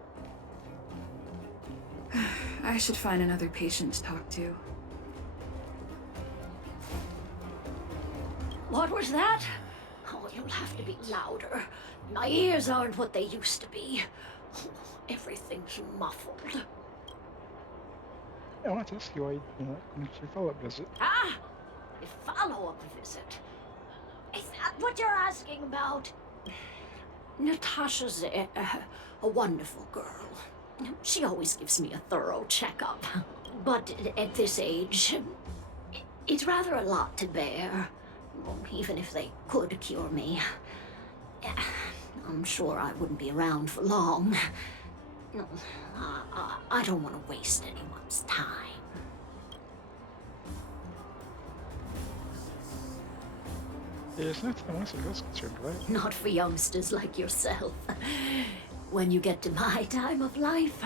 I should find another patient to talk to. What was that? Oh, you'll have to be louder. My ears aren't what they used to be. Everything's muffled. I want to ask you why you're not going to your follow-up visit. Ah! A follow-up visit? Is that what you're asking about? Natasha's a wonderful girl. She always gives me a thorough checkup. But at this age, it's rather a lot to bear. Even if they could cure me, I'm sure I wouldn't be around for long. I don't want to waste anyone's time. There's no time as far as concerned, right? Not for youngsters like yourself. When you get to my time of life,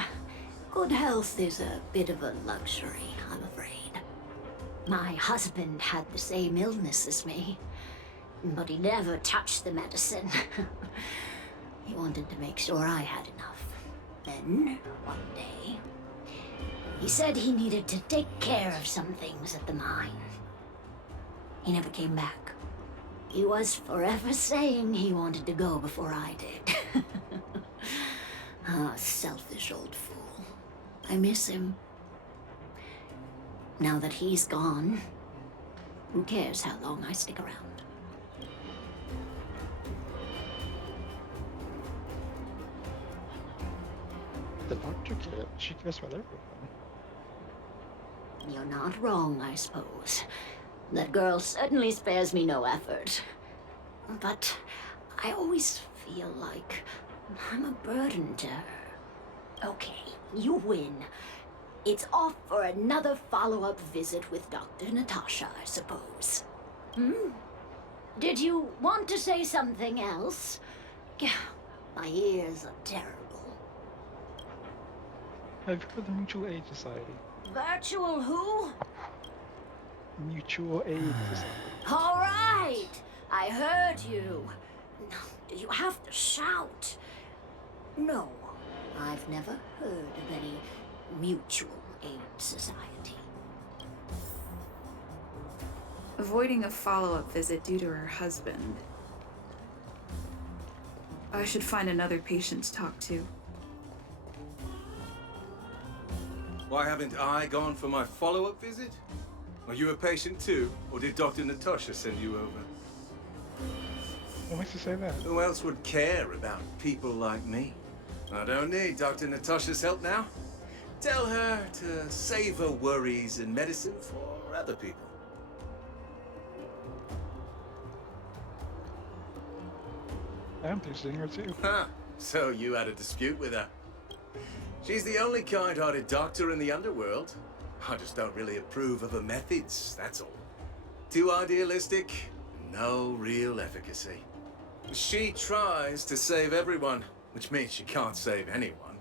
good health is a bit of a luxury, I'm afraid. My husband had the same illness as me, but he never touched the medicine. He wanted to make sure I had enough. Then, one day, he said he needed to take care of some things at the mine. He never came back. He was forever saying he wanted to go before I did. Ah, selfish old fool. I miss him. Now that he's gone, who cares how long I stick around? The doctor cares. She cares about everyone. You're not wrong, I suppose. That girl certainly spares me no effort. But I always feel like I'm a burden to her. Okay, you win. It's off for another follow-up visit with Dr. Natasha, I suppose. Did you want to say something else? My ears are terrible. Have you heard of the Mutual Aid Society? Virtual who? Mutual Aid Society. All right, I heard you. Do you have to shout? No, I've never heard of any mutual aid society. Avoiding a follow-up visit due to her husband. I should find another patient to talk to. Why haven't I gone for my follow-up visit? Are you a patient too, or did Dr. Natasha send you over? What makes you say that? Who else would care about people like me? I don't need Dr. Natasha's help now. Tell her to save her worries and medicine for other people. I'm seeing her too. Huh. So you had a dispute with her. She's the only kind-hearted doctor in the underworld. I just don't really approve of her methods, that's all. Too idealistic, no real efficacy. She tries to save everyone, which means she can't save anyone.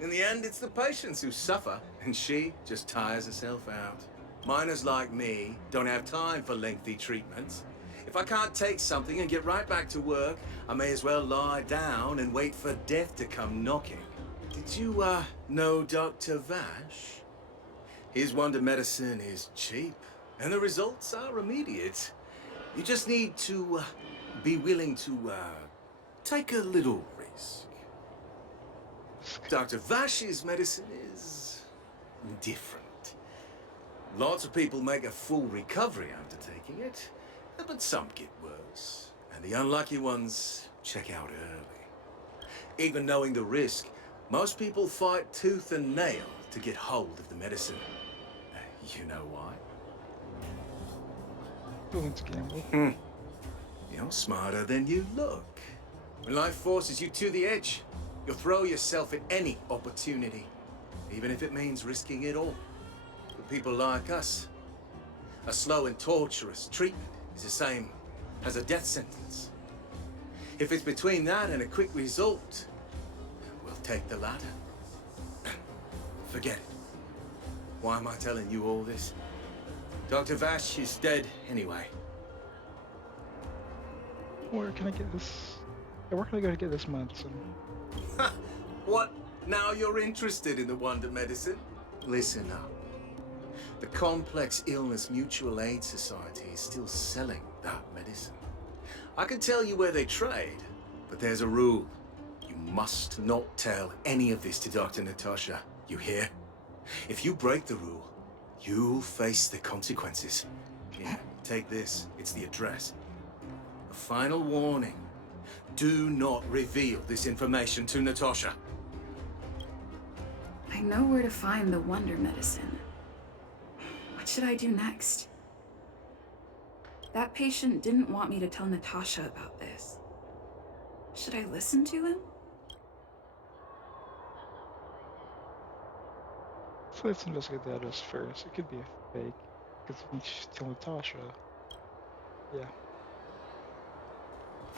In the end, it's the patients who suffer, and she just tires herself out. Miners like me don't have time for lengthy treatments. If I can't take something and get right back to work, I may as well lie down and wait for death to come knocking. Did you, know Dr. Vash? His wonder medicine is cheap, and the results are immediate. You just need to, be willing to, take a little risk. Dr. Vash's medicine is different. Lots of people make a full recovery after taking it, but some get worse, and the unlucky ones check out early. Even knowing the risk, most people fight tooth and nail to get hold of the medicine. You know why? Willing to gamble. You're smarter than you look. When life forces you to the edge, you'll throw yourself at any opportunity, even if it means risking it all. For people like us, a slow and torturous treatment is the same as a death sentence. If it's between that and a quick result, we'll take the latter. Forget it. Why am I telling you all this? Dr. Vash is dead anyway. Where can I get this? Where can I go to get this medicine? What? Now you're interested in the wonder medicine? Listen up. The Complex Illness Mutual Aid Society is still selling that medicine. I can tell you where they trade, but there's a rule. You must not tell any of this to Dr. Natasha. You hear? If you break the rule, you'll face the consequences. Here, take this. It's the address. A final warning. Do not reveal this information to Natasha. I know where to find the wonder medicine. What should I do next? That patient didn't want me to tell Natasha about this. Should I listen to him? So let's investigate the address first. It could be a fake. Because when you tell Natasha, yeah.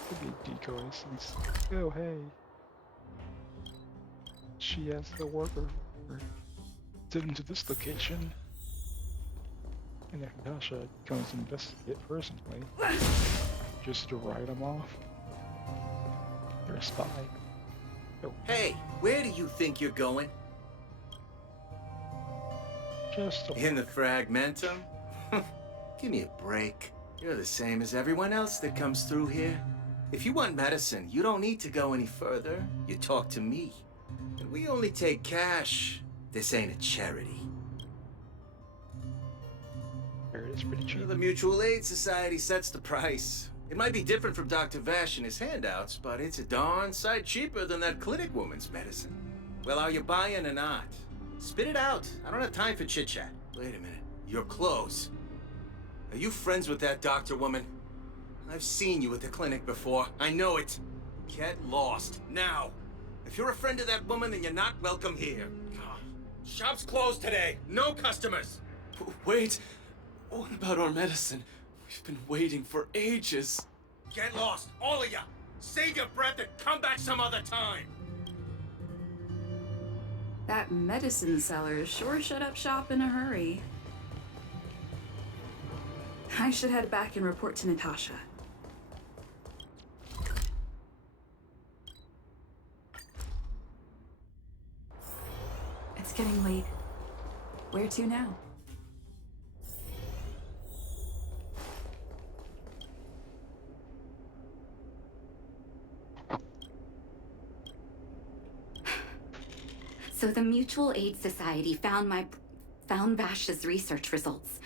Could be a decoy since, oh hey. She has the worker sent into this location. And if Natasha comes to investigate personally, just to write him off. You're a spy. Oh. Hey, where do you think you're going? Just in the fragmentum? Give me a break. You're the same as everyone else that comes through here. If you want medicine, you don't need to go any further. You talk to me. And we only take cash. This ain't a charity. It's pretty cheap. The Mutual Aid Society sets the price. It might be different from Dr. Vash and his handouts, but it's a darn sight cheaper than that clinic woman's medicine. Well, are you buying or not? Spit it out. I don't have time for chit-chat. Wait a minute. Your clothes. Are you friends with that doctor woman? I've seen you at the clinic before. I know it. Get lost. Now. If you're a friend of that woman, then you're not welcome here. Shop's closed today. No customers. Wait. What about our medicine? We've been waiting for ages. Get lost, all of you. Save your breath and come back some other time. That medicine seller sure shut up shop in a hurry. I should head back and report to Natasha. It's getting late. Where to now? So the Mutual Aid Society found Vash's research results,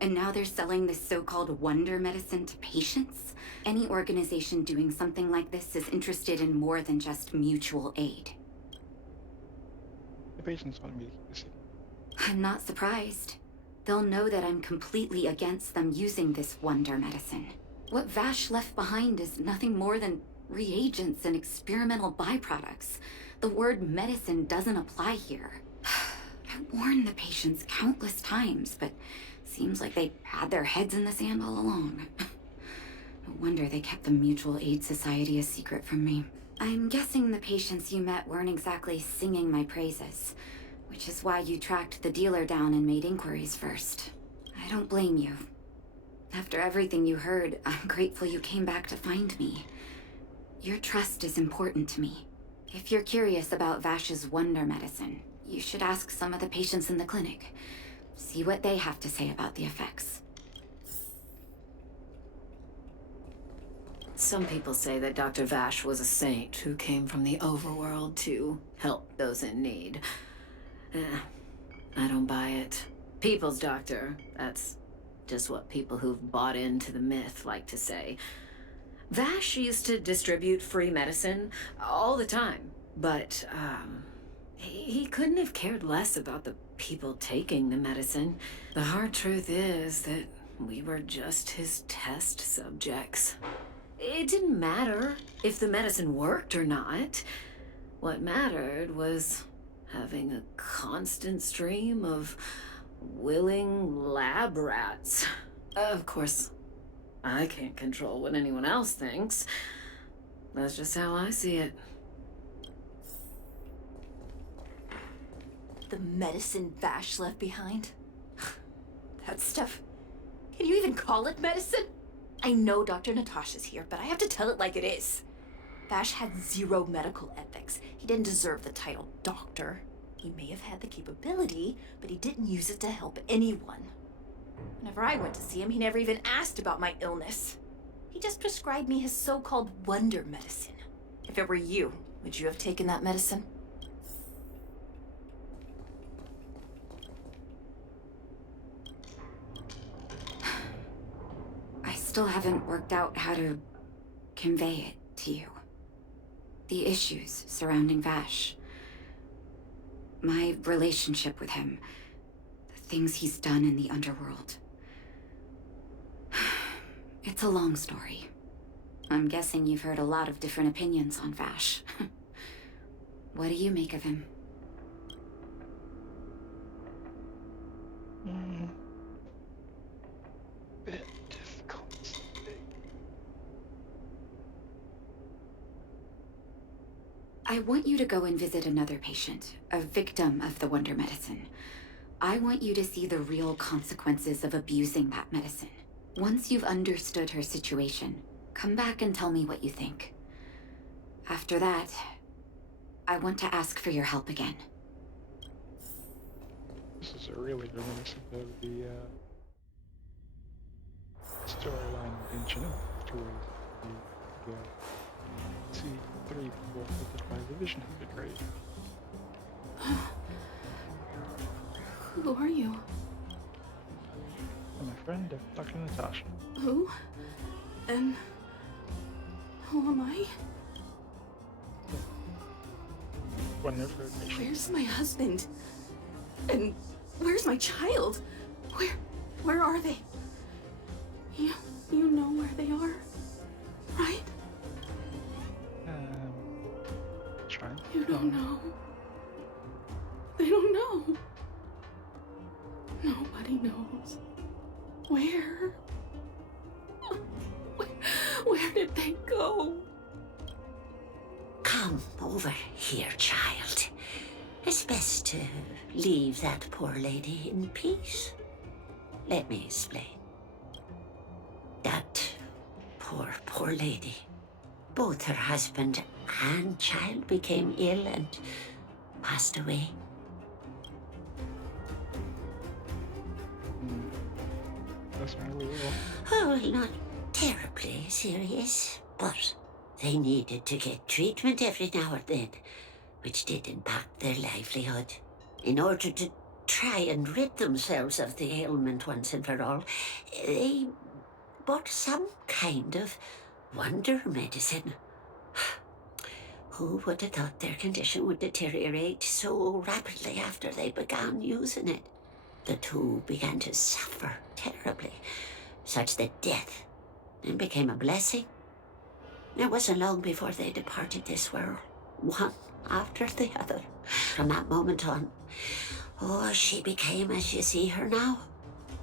and now they're selling this so-called wonder medicine to patients. Any organization doing something like this is interested in more than just mutual aid. The patients want me to see. I'm not surprised. They'll know that I'm completely against them using this wonder medicine. What Vash left behind is nothing more than reagents and experimental byproducts. The word medicine doesn't apply here. I warned the patients countless times, but seems like they had their heads in the sand all along. No wonder they kept the Mutual Aid Society a secret from me. I'm guessing the patients you met weren't exactly singing my praises, which is why you tracked the dealer down and made inquiries first. I don't blame you. After everything you heard, I'm grateful you came back to find me. Your trust is important to me. If you're curious about Vash's wonder medicine, you should ask some of the patients in the clinic. See what they have to say about the effects. Some people say that Dr. Vash was a saint who came from the overworld to help those in need. I don't buy it. People's doctor, that's just what people who've bought into the myth like to say. Vash used to distribute free medicine all the time, but he couldn't have cared less about the people taking the medicine. The hard truth is that we were just his test subjects. It didn't matter if the medicine worked or not. What mattered was having a constant stream of willing lab rats. Of course, I can't control what anyone else thinks. That's just how I see it. The medicine Vash left behind? That stuff... Can you even call it medicine? I know Dr. Natasha's here, but I have to tell it like it is. Vash had zero medical ethics. He didn't deserve the title doctor. He may have had the capability, but he didn't use it to help anyone. Whenever I went to see him, he never even asked about my illness. He just prescribed me his so-called wonder medicine. If it were you, would you have taken that medicine? I still haven't worked out how to convey it to you. The issues surrounding Vash. My relationship with him. The things he's done in the underworld. It's a long story. I'm guessing you've heard a lot of different opinions on Vash. What do you make of him? Bit difficult to say. I want you to go and visit another patient, a victim of the wonder medicine. I want you to see the real consequences of abusing that medicine. Once you've understood her situation, come back and tell me what you think. After that, I want to ask for your help again. This is a really reminiscent of the storyline in Chinook, towards the C3 before by the Vision has been great. Who are you? And my friend, Dr. Natasha. Who? And who am I? One of her patients. Where's my husband? And where's my child? Where are they? You know where they are, right? Trying. You don't know. They don't know. Nobody knows. Where? Where did they go? Come over here, child. It's best to leave that poor lady in peace. Let me explain. That poor lady. Both her husband and child became ill and passed away. That's really ill. Oh, well, not terribly serious, but they needed to get treatment every now and then. which did impact their livelihood. In order to try and rid themselves of the ailment once and for all, they bought some kind of wonder medicine. Who would have thought their condition would deteriorate so rapidly after they began using it? The two began to suffer terribly, such that death then became a blessing. It wasn't long before they departed this world, one after the other. From that moment on, she became as you see her now.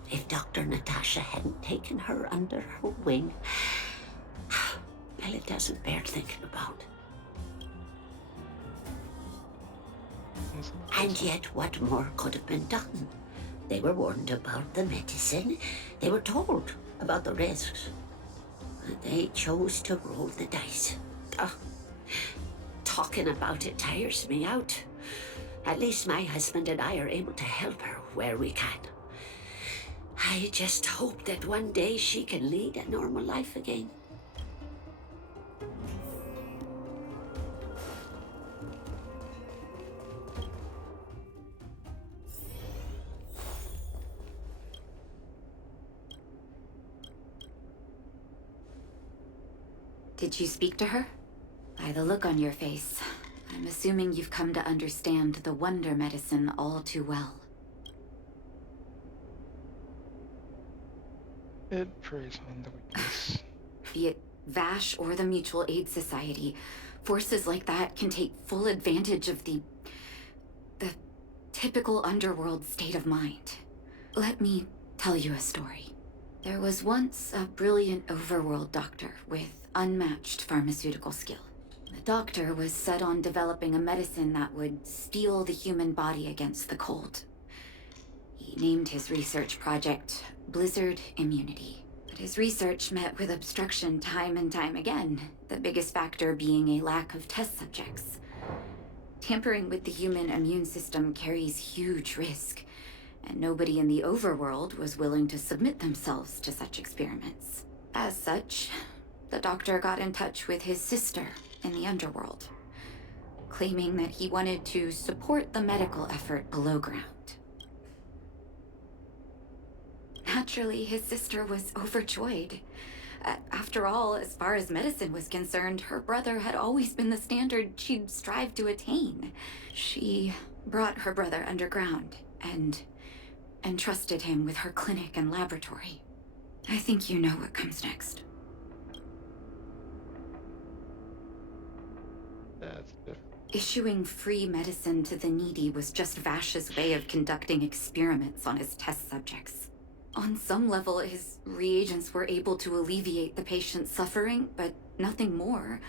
If Dr. Natasha hadn't taken her under her wing, well, it doesn't bear thinking about. And yet, what more could have been done? They were warned about the medicine. They were told about the risks. And they chose to roll the dice. Talking about it tires me out. At least my husband and I are able to help her where we can. I just hope that one day she can lead a normal life again. Did you speak to her? By the look on your face, I'm assuming you've come to understand the wonder medicine all too well. It preys on the weakness. Be it Vash or the Mutual Aid Society, forces like that can take full advantage of the typical underworld state of mind. Let me tell you a story. There was once a brilliant overworld doctor with unmatched pharmaceutical skill. The doctor was set on developing a medicine that would steel the human body against the cold. He named his research project Blizzard Immunity. But his research met with obstruction time and time again, the biggest factor being a lack of test subjects. Tampering with the human immune system carries huge risk, and nobody in the overworld was willing to submit themselves to such experiments. As such, the doctor got in touch with his sister in the underworld, claiming that he wanted to support the medical effort below ground. Naturally, his sister was overjoyed. After all, as far as medicine was concerned, her brother had always been the standard she'd strived to attain. She brought her brother underground and entrusted him with her clinic and laboratory. I think you know what comes next. That's different. Issuing free medicine to the needy was just Vash's way of conducting experiments on his test subjects. On some level, his reagents were able to alleviate the patient's suffering, but nothing more.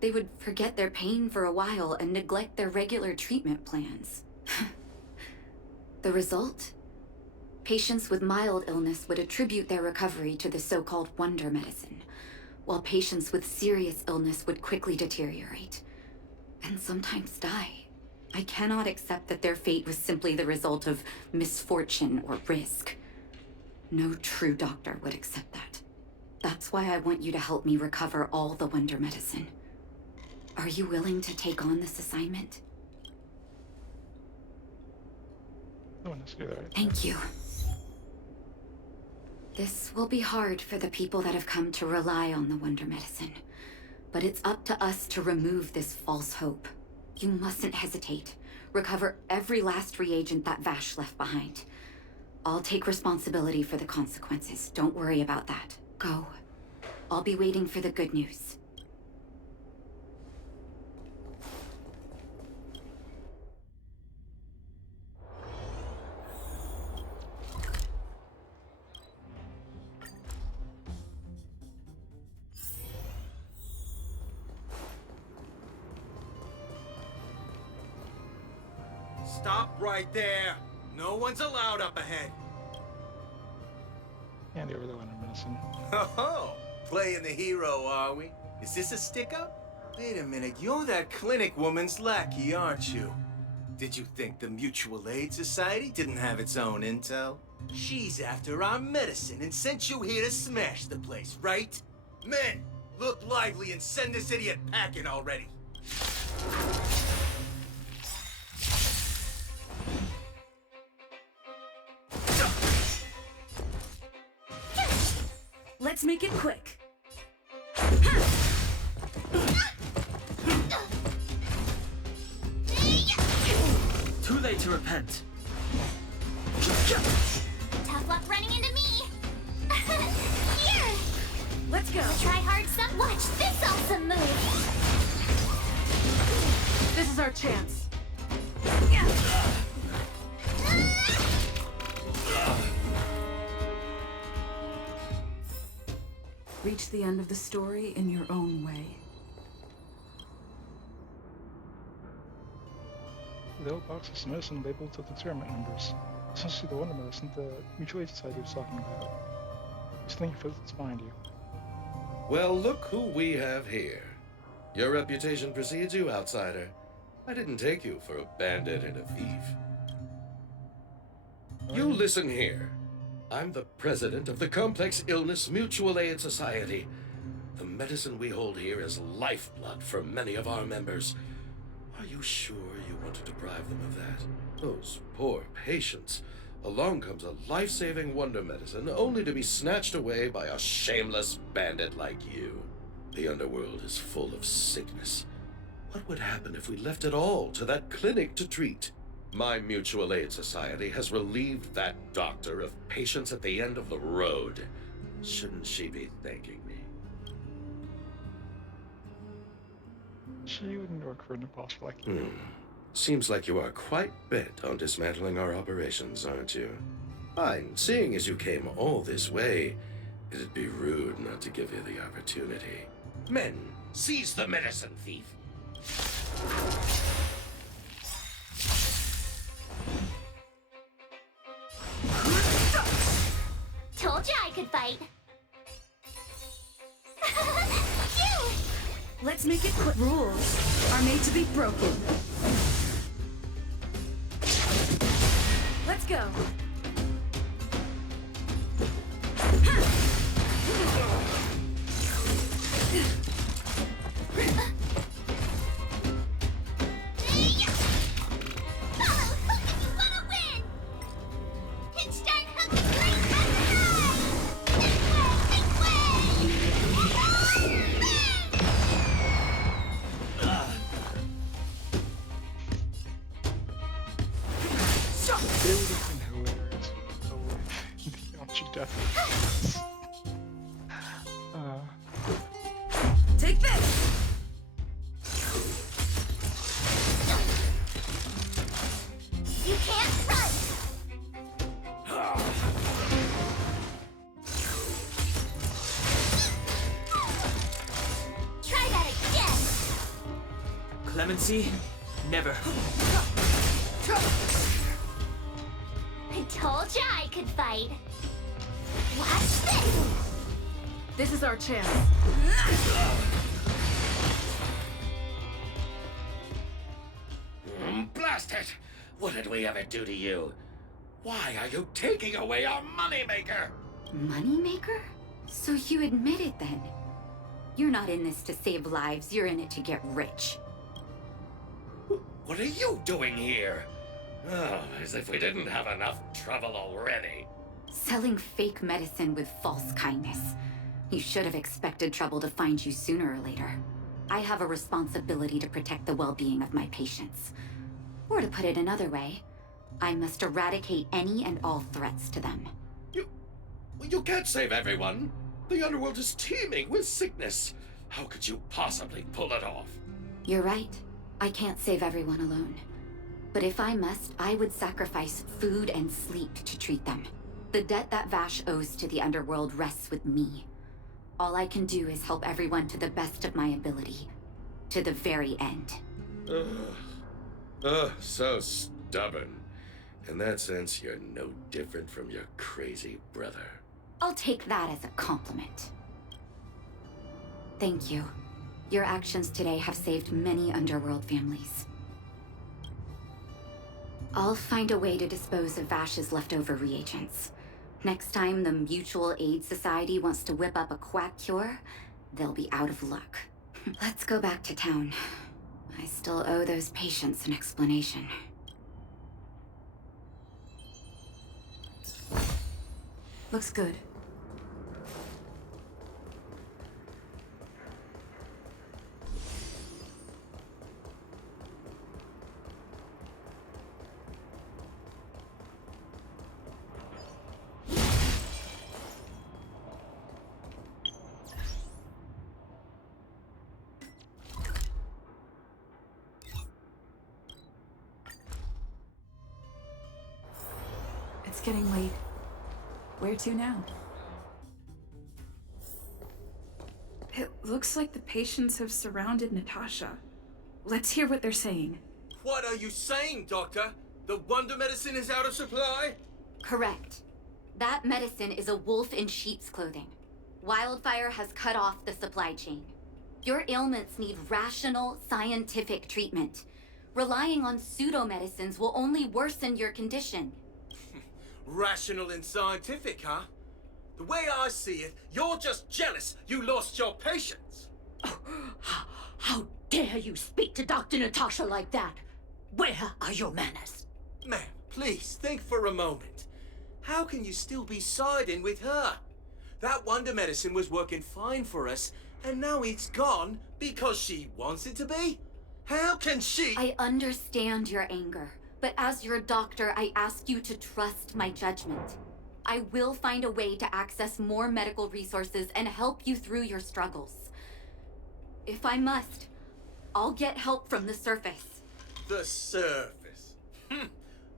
They would forget their pain for a while and neglect their regular treatment plans. The result? Patients with mild illness would attribute their recovery to the so-called wonder medicine, while patients with serious illness would quickly deteriorate, and sometimes die. I cannot accept that their fate was simply the result of misfortune or risk. No true doctor would accept that. That's why I want you to help me recover all the wonder medicine. Are you willing to take on this assignment? No one has to do that right. Thank you. This will be hard for the people that have come to rely on the wonder medicine, but it's up to us to remove this false hope. You mustn't hesitate. Recover every last reagent that Vash left behind. I'll take responsibility for the consequences. Don't worry about that. Go. I'll be waiting for the good news. Stop right there. No one's allowed up ahead. Hand over the wonder medicine. Oh, playing the hero, are we? Is this a stick-up? Wait a minute, you're that clinic woman's lackey, aren't you? Did you think the Mutual Aid Society didn't have its own intel? She's after our medicine and sent you here to smash the place, right? Men, look lively and send this idiot packing already. Let's make it quick. Too late to repent. Tough luck running into me. Here. Let's go. Try hard some. Watch this awesome move. This is our chance. Reach the end of the story in your own way. The old box is medicine labeled with experiment numbers. Essentially the wonder medicine the mutual aid society was talking about. Just link your footsteps behind you. Well, look who we have here. Your reputation precedes you, outsider. I didn't take you for a bandit and a thief. You listen here. I'm the president of the Complex Illness Mutual Aid Society. The medicine we hold here is lifeblood for many of our members. Are you sure you want to deprive them of that? Those poor patients. Along comes a life-saving wonder medicine only to be snatched away by a shameless bandit like you. The underworld is full of sickness. What would happen if we left it all to that clinic to treat? My mutual aid society has relieved that doctor of patients at the end of the road. Shouldn't she be thanking me? She wouldn't work for an imposter like you. Seems like you are quite bent on dismantling our operations, aren't you? Fine, seeing as you came all this way, it'd be rude not to give you the opportunity. Men, seize the medicine thief. Told you I could fight. Let's make it quick. Rules are made to be broken. Let's go. They would have been hilarious. So, don't you definitely. Take this. You can't run. Try that again. Clemency? Never. I told you I could fight. Watch this. This is our chance. Blast it! What did we ever do to you? Why are you taking away our moneymaker? Moneymaker? So you admit it then? You're not in this to save lives, you're in it to get rich. What are you doing here? Oh, as if we didn't have enough trouble already. Selling fake medicine with false kindness. You should have expected trouble to find you sooner or later. I have a responsibility to protect the well-being of my patients. Or to put it another way, I must eradicate any and all threats to them. You can't save everyone. The underworld is teeming with sickness. How could you possibly pull it off? You're right. I can't save everyone alone. But if I must, I would sacrifice food and sleep to treat them. The debt that Vash owes to the underworld rests with me. All I can do is help everyone to the best of my ability. To the very end. So stubborn. In that sense, you're no different from your crazy brother. I'll take that as a compliment. Thank you. Your actions today have saved many underworld families. I'll find a way to dispose of Vash's leftover reagents. Next time the Mutual Aid Society wants to whip up a quack cure, they'll be out of luck. Let's go back to town. I still owe those patients an explanation. Looks good. It's getting late. Where to now? It looks like the patients have surrounded Natasha. Let's hear what they're saying. What are you saying, Doctor? The wonder medicine is out of supply? Correct. That medicine is a wolf in sheep's clothing. Wildfire has cut off the supply chain. Your ailments need rational, scientific treatment. Relying on pseudo-medicines will only worsen your condition. Rational and scientific, huh? The way I see it, you're just jealous you lost your patients. How dare you speak to Dr. Natasha like that? Where are your manners? Ma'am, please think for a moment. How can you still be siding with her? That wonder medicine was working fine for us, and now it's gone because she wants it to be? How can she— I understand your anger, but as your doctor, I ask you to trust my judgment. I will find a way to access more medical resources and help you through your struggles. If I must, I'll get help from the surface. The surface?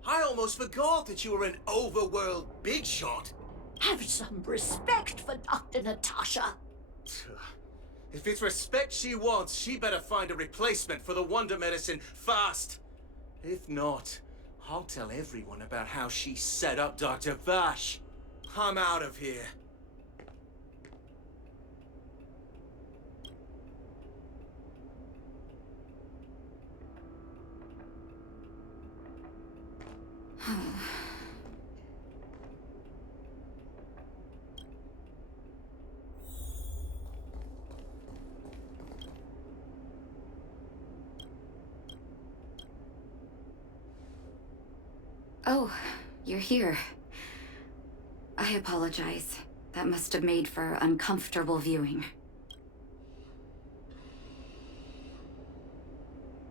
I almost forgot that you were an overworld big shot. Have some respect for Dr. Natasha. If it's respect she wants, she better find a replacement for the wonder medicine fast. If not, I'll tell everyone about how she set up Dr. Vash. I'm out of here. Oh, you're here. I apologize. That must have made for uncomfortable viewing.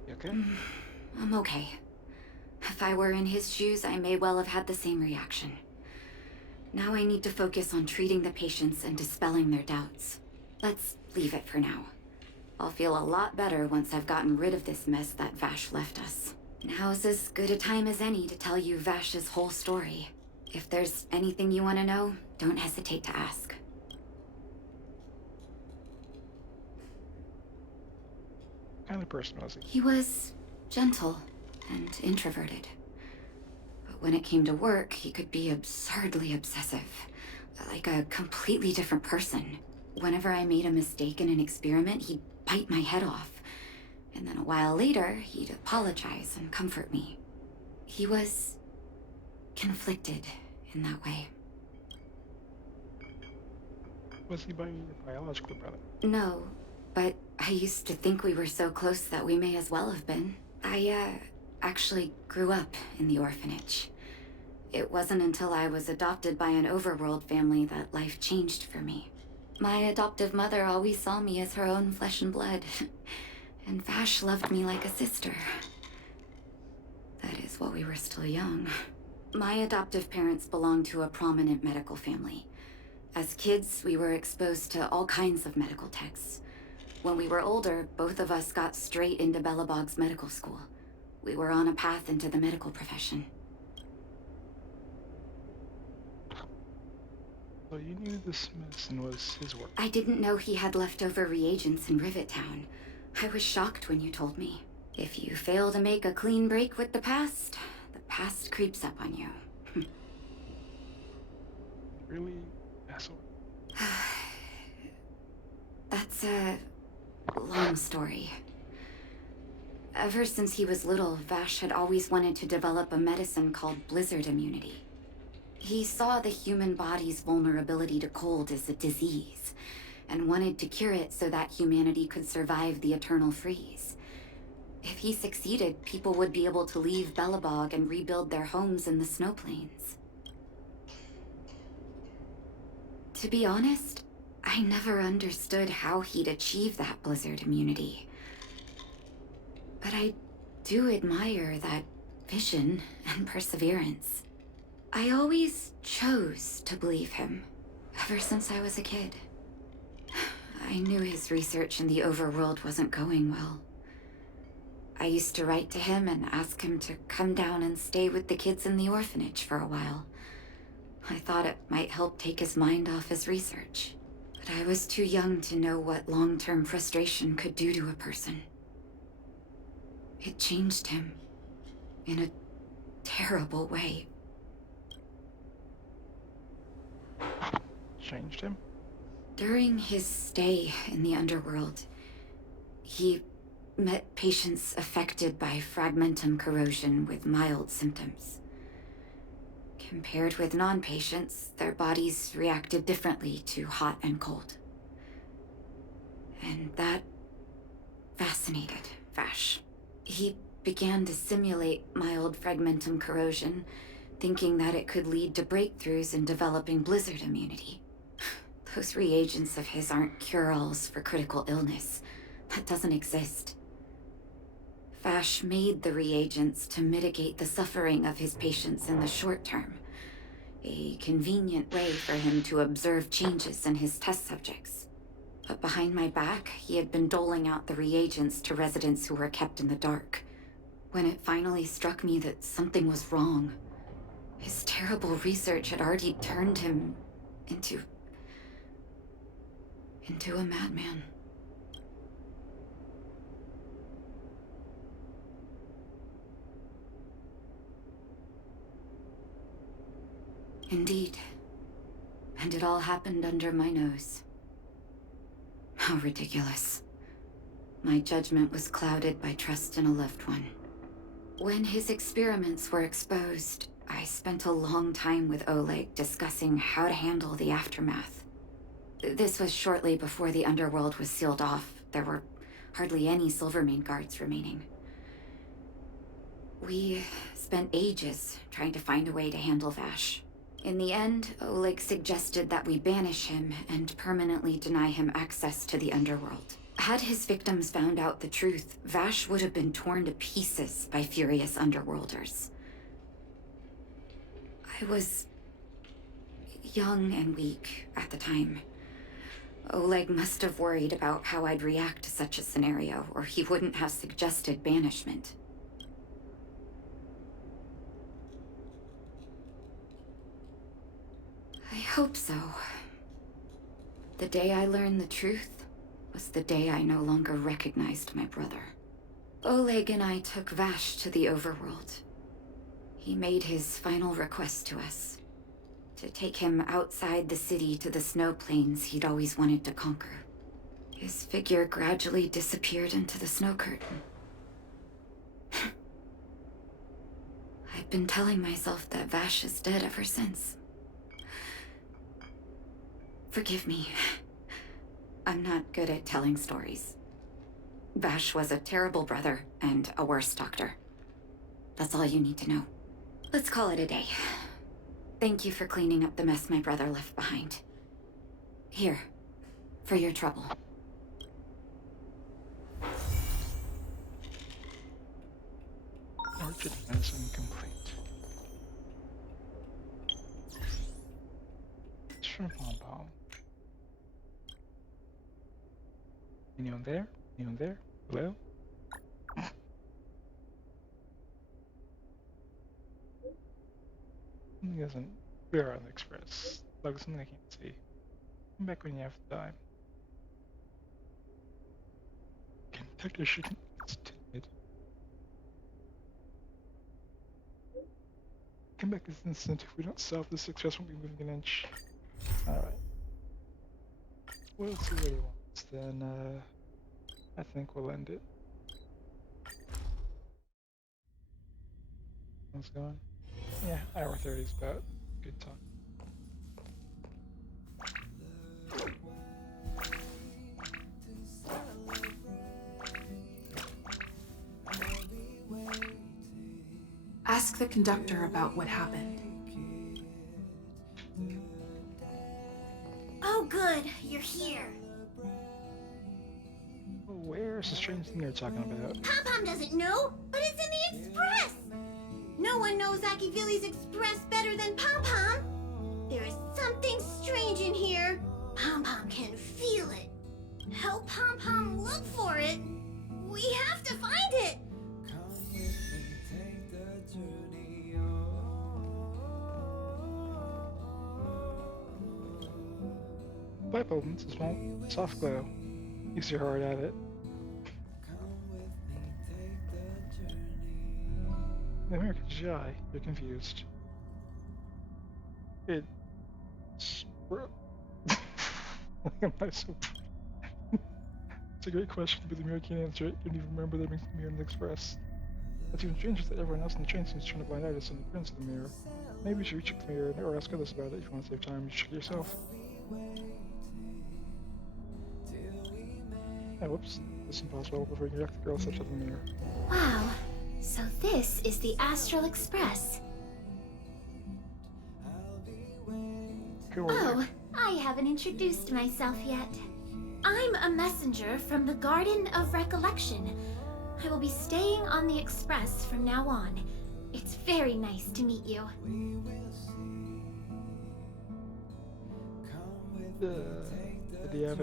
You okay? I'm okay. If I were in his shoes, I may well have had the same reaction. Now I need to focus on treating the patients and dispelling their doubts. Let's leave it for now. I'll feel a lot better once I've gotten rid of this mess that Vash left us. Now's as good a time as any to tell you Vash's whole story. If there's anything you want to know, don't hesitate to ask. What kind of person was he? He was gentle and introverted. But when it came to work, he could be absurdly obsessive. Like a completely different person. Whenever I made a mistake in an experiment, he'd bite my head off. And then a while later, he'd apologize and comfort me. He was conflicted in that way. Was he by your biological brother? No, but I used to think we were so close that we may as well have been. I, actually grew up in the orphanage. It wasn't until I was adopted by an overworld family that life changed for me. My adoptive mother always saw me as her own flesh and blood. And Vash loved me like a sister. That is, while we were still young. My adoptive parents belonged to a prominent medical family. As kids, we were exposed to all kinds of medical texts. When we were older, both of us got straight into Belobog's medical school. We were on a path into the medical profession. So you knew this medicine was his work? I didn't know he had leftover reagents in Rivet Town. I was shocked when you told me. If you fail to make a clean break with the past creeps up on you. Really, asshole? That's a long story. Ever since he was little, Vash had always wanted to develop a medicine called blizzard immunity. He saw the human body's vulnerability to cold as a disease, and wanted to cure it so that humanity could survive the eternal freeze. If he succeeded, people would be able to leave Belobog and rebuild their homes in the snow plains. To be honest, I never understood how he'd achieve that blizzard immunity. But I do admire that vision and perseverance. I always chose to believe him, ever since I was a kid. I knew his research in the overworld wasn't going well. I used to write to him and ask him to come down and stay with the kids in the orphanage for a while. I thought it might help take his mind off his research. But I was too young to know what long-term frustration could do to a person. It changed him in a terrible way. Changed him? During his stay in the underworld, he met patients affected by fragmentum corrosion with mild symptoms. Compared with non-patients, their bodies reacted differently to hot and cold. And that fascinated Vash. He began to simulate mild fragmentum corrosion, thinking that it could lead to breakthroughs in developing blizzard immunity. Those reagents of his aren't cure-alls for critical illness. That doesn't exist. Vash made the reagents to mitigate the suffering of his patients in the short term. A convenient way for him to observe changes in his test subjects. But behind my back, he had been doling out the reagents to residents who were kept in the dark. When it finally struck me that something was wrong, his terrible research had already turned him into a madman. Indeed. And it all happened under my nose. How ridiculous. My judgment was clouded by trust in a loved one. When his experiments were exposed, I spent a long time with Oleg discussing how to handle the aftermath. This was shortly before the underworld was sealed off. There were hardly any Silvermane guards remaining. We spent ages trying to find a way to handle Vash. In the end, Oleg suggested that we banish him and permanently deny him access to the underworld. Had his victims found out the truth, Vash would have been torn to pieces by furious underworlders. I was young and weak at the time. Oleg must have worried about how I'd react to such a scenario, or he wouldn't have suggested banishment. I hope so. The day I learned the truth was the day I no longer recognized my brother. Oleg and I took Vash to the overworld. He made his final request to us. To take him outside the city to the snow plains he'd always wanted to conquer. His figure gradually disappeared into the snow curtain. I've been telling myself that Vash is dead ever since. Forgive me. I'm not good at telling stories. Vash was a terrible brother and a worse doctor. That's all you need to know. Let's call it a day. Thank you for cleaning up the mess my brother left behind. Here, for your trouble. Orchid medicine complete. It's from pom-pom. Anyone there? Anyone there? Hello? Something doesn't. We are on the express. Like something I can't see. Come back when you have time. Kentucky chicken is timid. Come back this instant. If we don't solve this, success won't be moving an inch. Alright. We'll see what he wants. Then, I think we'll end it. How's it going? Yeah, hour 30 is about good time. Ask the conductor about what happened. Oh, good, you're here. Where's the strange thing you're talking about? Pom-Pom doesn't know, but it's in the Express. No one knows Akivili's Express better than Pom-Pom. There is something strange in here. Pom-Pom can feel it. Help Pom-Pom look for it. We have to find it. pipe opens, a small, soft glow. You see hard at it. The mirror catches your eye. You're confused. It's... Am I so... It's a great question, but the mirror can't answer it. You don't even remember the mirror in the express. What's even stranger is that everyone else in the train seems to turn a blind eye to the appearance of the mirror. Maybe you should recheck the mirror or ask others about it if you want to save time. You should check it yourself. Oh, whoops. This is impossible before you can react. The girl steps out of the mirror. Wow. So this is the Astral Express. Oh, I haven't introduced myself yet. I'm a messenger from the Garden of Recollection. I will be staying on the Express from now on. It's very nice to meet you. Do you have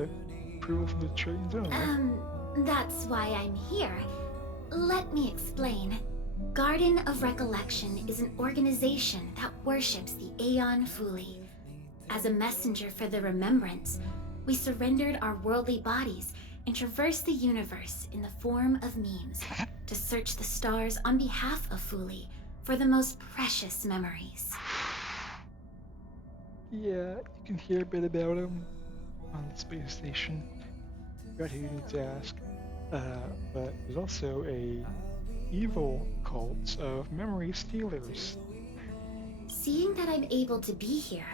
approval from the train zone? That's why I'm here. Let me explain. Garden of Recollection is an organization that worships the Aeon Fuli. As a messenger for the remembrance, we surrendered our worldly bodies and traversed the universe in the form of memes to search the stars on behalf of Fuli for the most precious memories. Yeah, you can hear a bit about him on the space station. Got who you need to ask. But there's also a evil cult of memory stealers. Seeing that I'm able to be here,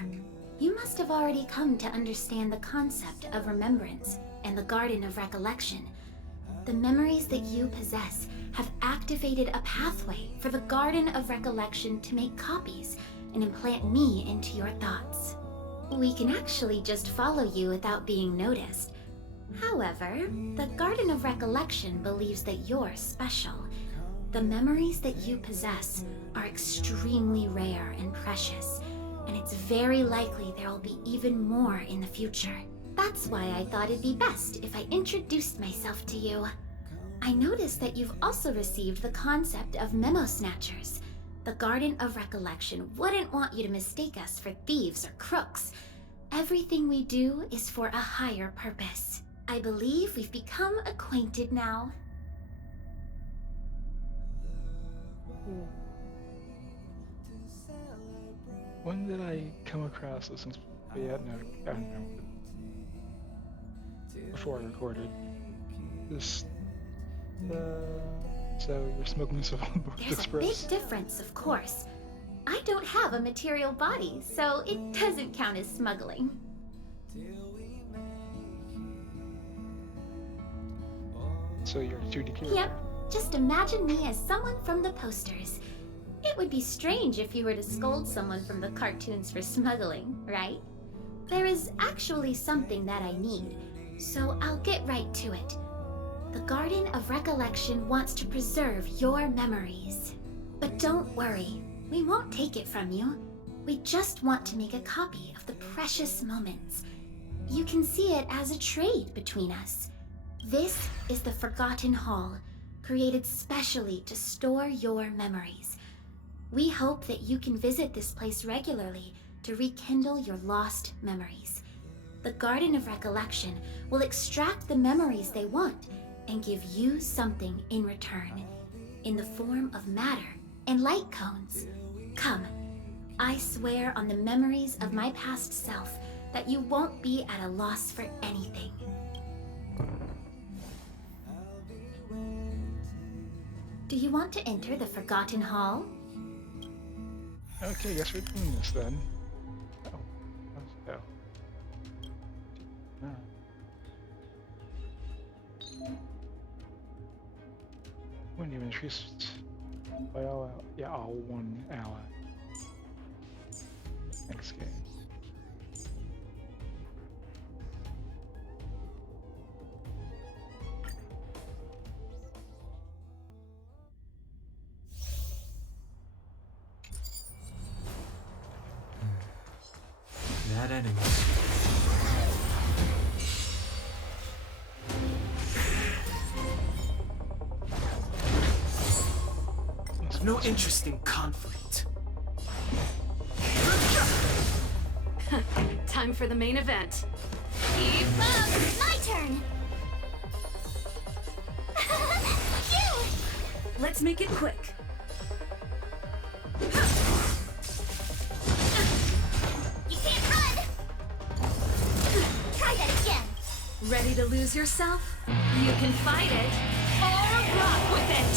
you must have already come to understand the concept of remembrance and the Garden of Recollection. The memories that you possess have activated a pathway for the Garden of Recollection to make copies and implant me into your thoughts. We can actually just follow you without being noticed. However, the Garden of Recollection believes that you're special. The memories that you possess are extremely rare and precious, and it's very likely there will be even more in the future. That's why I thought it'd be best if I introduced myself to you. I noticed that you've also received the concept of memo snatchers. The Garden of Recollection wouldn't want you to mistake us for thieves or crooks. Everything we do is for a higher purpose. I believe we've become acquainted now. When did I come across this? Yeah, no, I don't know. Before I recorded this, so you're smoking this on board There's Express. a big difference, of course. I don't have a material body, so it doesn't count as smuggling. So you're 2D character. Yep, just imagine me as someone from the posters. It would be strange if you were to scold someone from the cartoons for smuggling, right? There is actually something that I need, so I'll get right to it. The Garden of Recollection wants to preserve your memories. But don't worry, we won't take it from you. We just want to make a copy of the precious moments. You can see it as a trade between us. This is the Forgotten Hall, created specially to store your memories. We hope that you can visit this place regularly to rekindle your lost memories. The Garden of Recollection will extract the memories they want and give you something in return, in the form of matter and light cones. Come, I swear on the memories of my past self that you won't be at a loss for anything. Do you want to enter the Forgotten Hall? Okay, guess we're doing this then. Oh, let's go. Wouldn't even increased by all out. Yeah, all one ally. Next game. That enemy. No interest in conflict. Time for the main event. Keep up! My turn! Phew! Let's make it quick. You can't run! Try that again! Ready to lose yourself? You can fight it, or rock with it!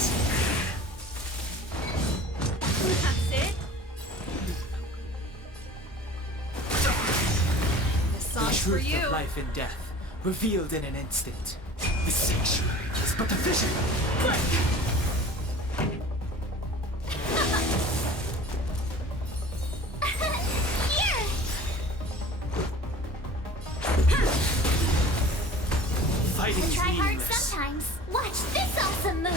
That's it. This The song's for truth you. of life and death, revealed in an instant. The sanctuary is but a vision. Here! Fighting I is try hard meaningless. sometimes. Watch this awesome move!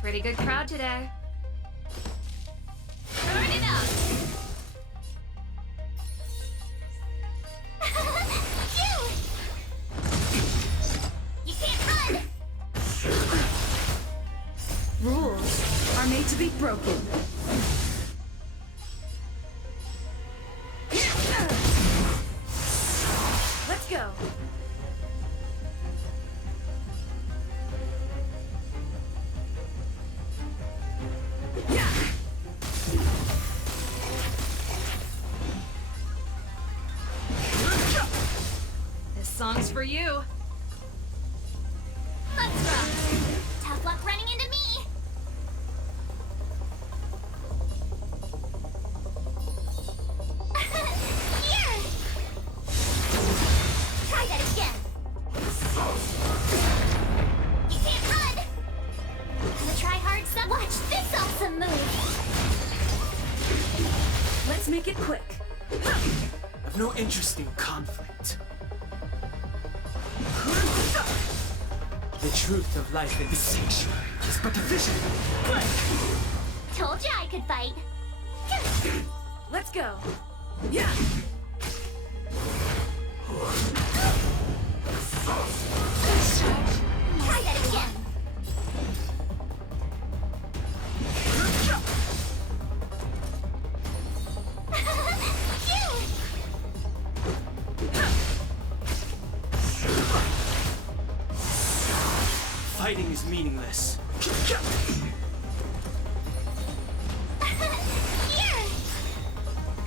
Pretty good crowd today. Turn it up! Phew! You can't run! Rules are made to be broken. Let's go. This song's for you. Let's rock! Tough luck running into me! Here! Try that again! You can't run! I'm gonna try hard some. Watch this awesome move! Let's make it quick. I've no interest in conflict. The truth of life in the sanctuary is but a vision. Told you I could fight. Let's go. Yeah. Try that again. Phew! Fighting is meaningless. Here!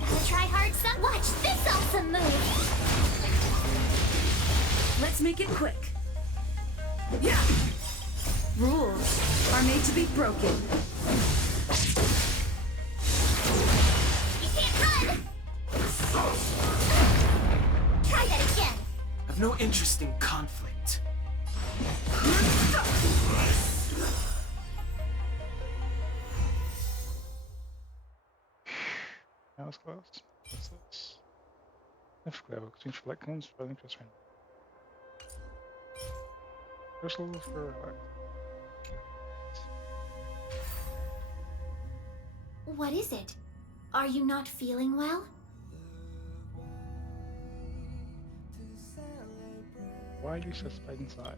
Gotta try hard some. Watch this awesome move! Let's make it quick. Yeah. Rules are made to be broken. You can't run! Try that again! I've no interest in conflict. That was close. What's this? Difficult between select cones, but I think that's right. First level for What is it? Are you not feeling well? why do you suspect inside?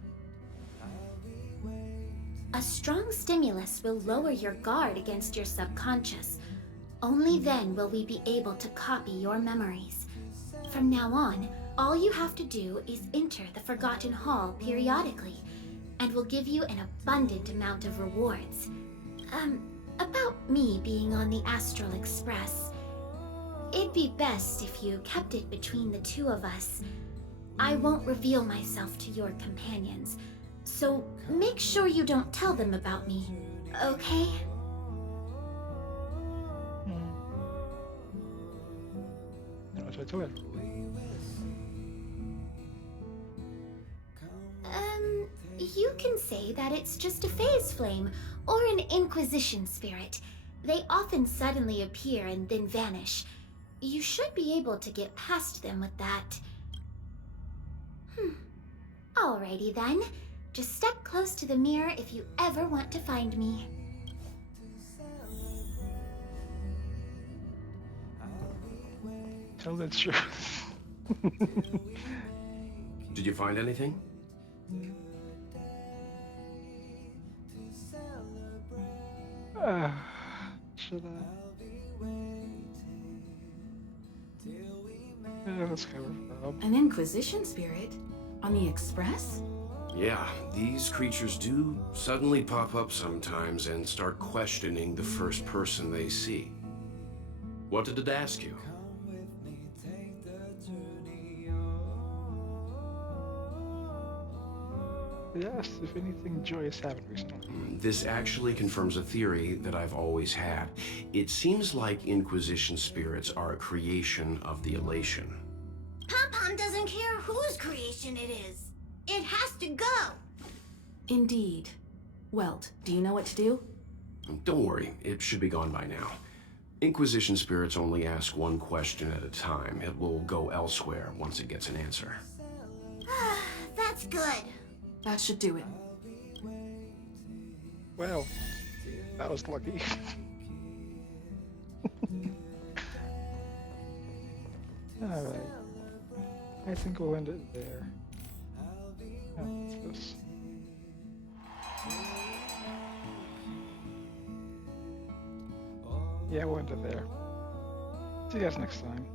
A strong stimulus will lower your guard against your subconscious. Only then will we be able to copy your memories. From now on, all you have to do is enter the Forgotten Hall periodically, and we'll give you an abundant amount of rewards. About me being on the Astral Express. It'd be best if you kept it between the two of us. I won't reveal myself to your companions, so make sure you don't tell them about me, okay? What should I tell her? You can say that it's just a phase flame, or an Inquisition spirit. They often suddenly appear and then vanish. You should be able to get past them with that. Alrighty then. Just step close to the mirror if you ever want to find me. Tell the truth. Did you find anything? Should I? Yeah, that's kind of a job. An Inquisition spirit? On the Express? Yeah, these creatures do suddenly pop up sometimes and start questioning the first person they see. What did it ask you? Yes, if anything joyous happened recently. This actually confirms a theory that I've always had. It seems like Inquisition spirits are a creation of the Elation. Pom-pom doesn't care whose creation it is. It has to go. Indeed. Welt, do you know what to do? Don't worry, it should be gone by now. Inquisition spirits only ask one question at a time. It will go elsewhere once it gets an answer. That's good. That should do it. Well, that was lucky. Alright. I think we'll end it there. Oh, what's this? Yeah, we'll end it there. See you guys next time.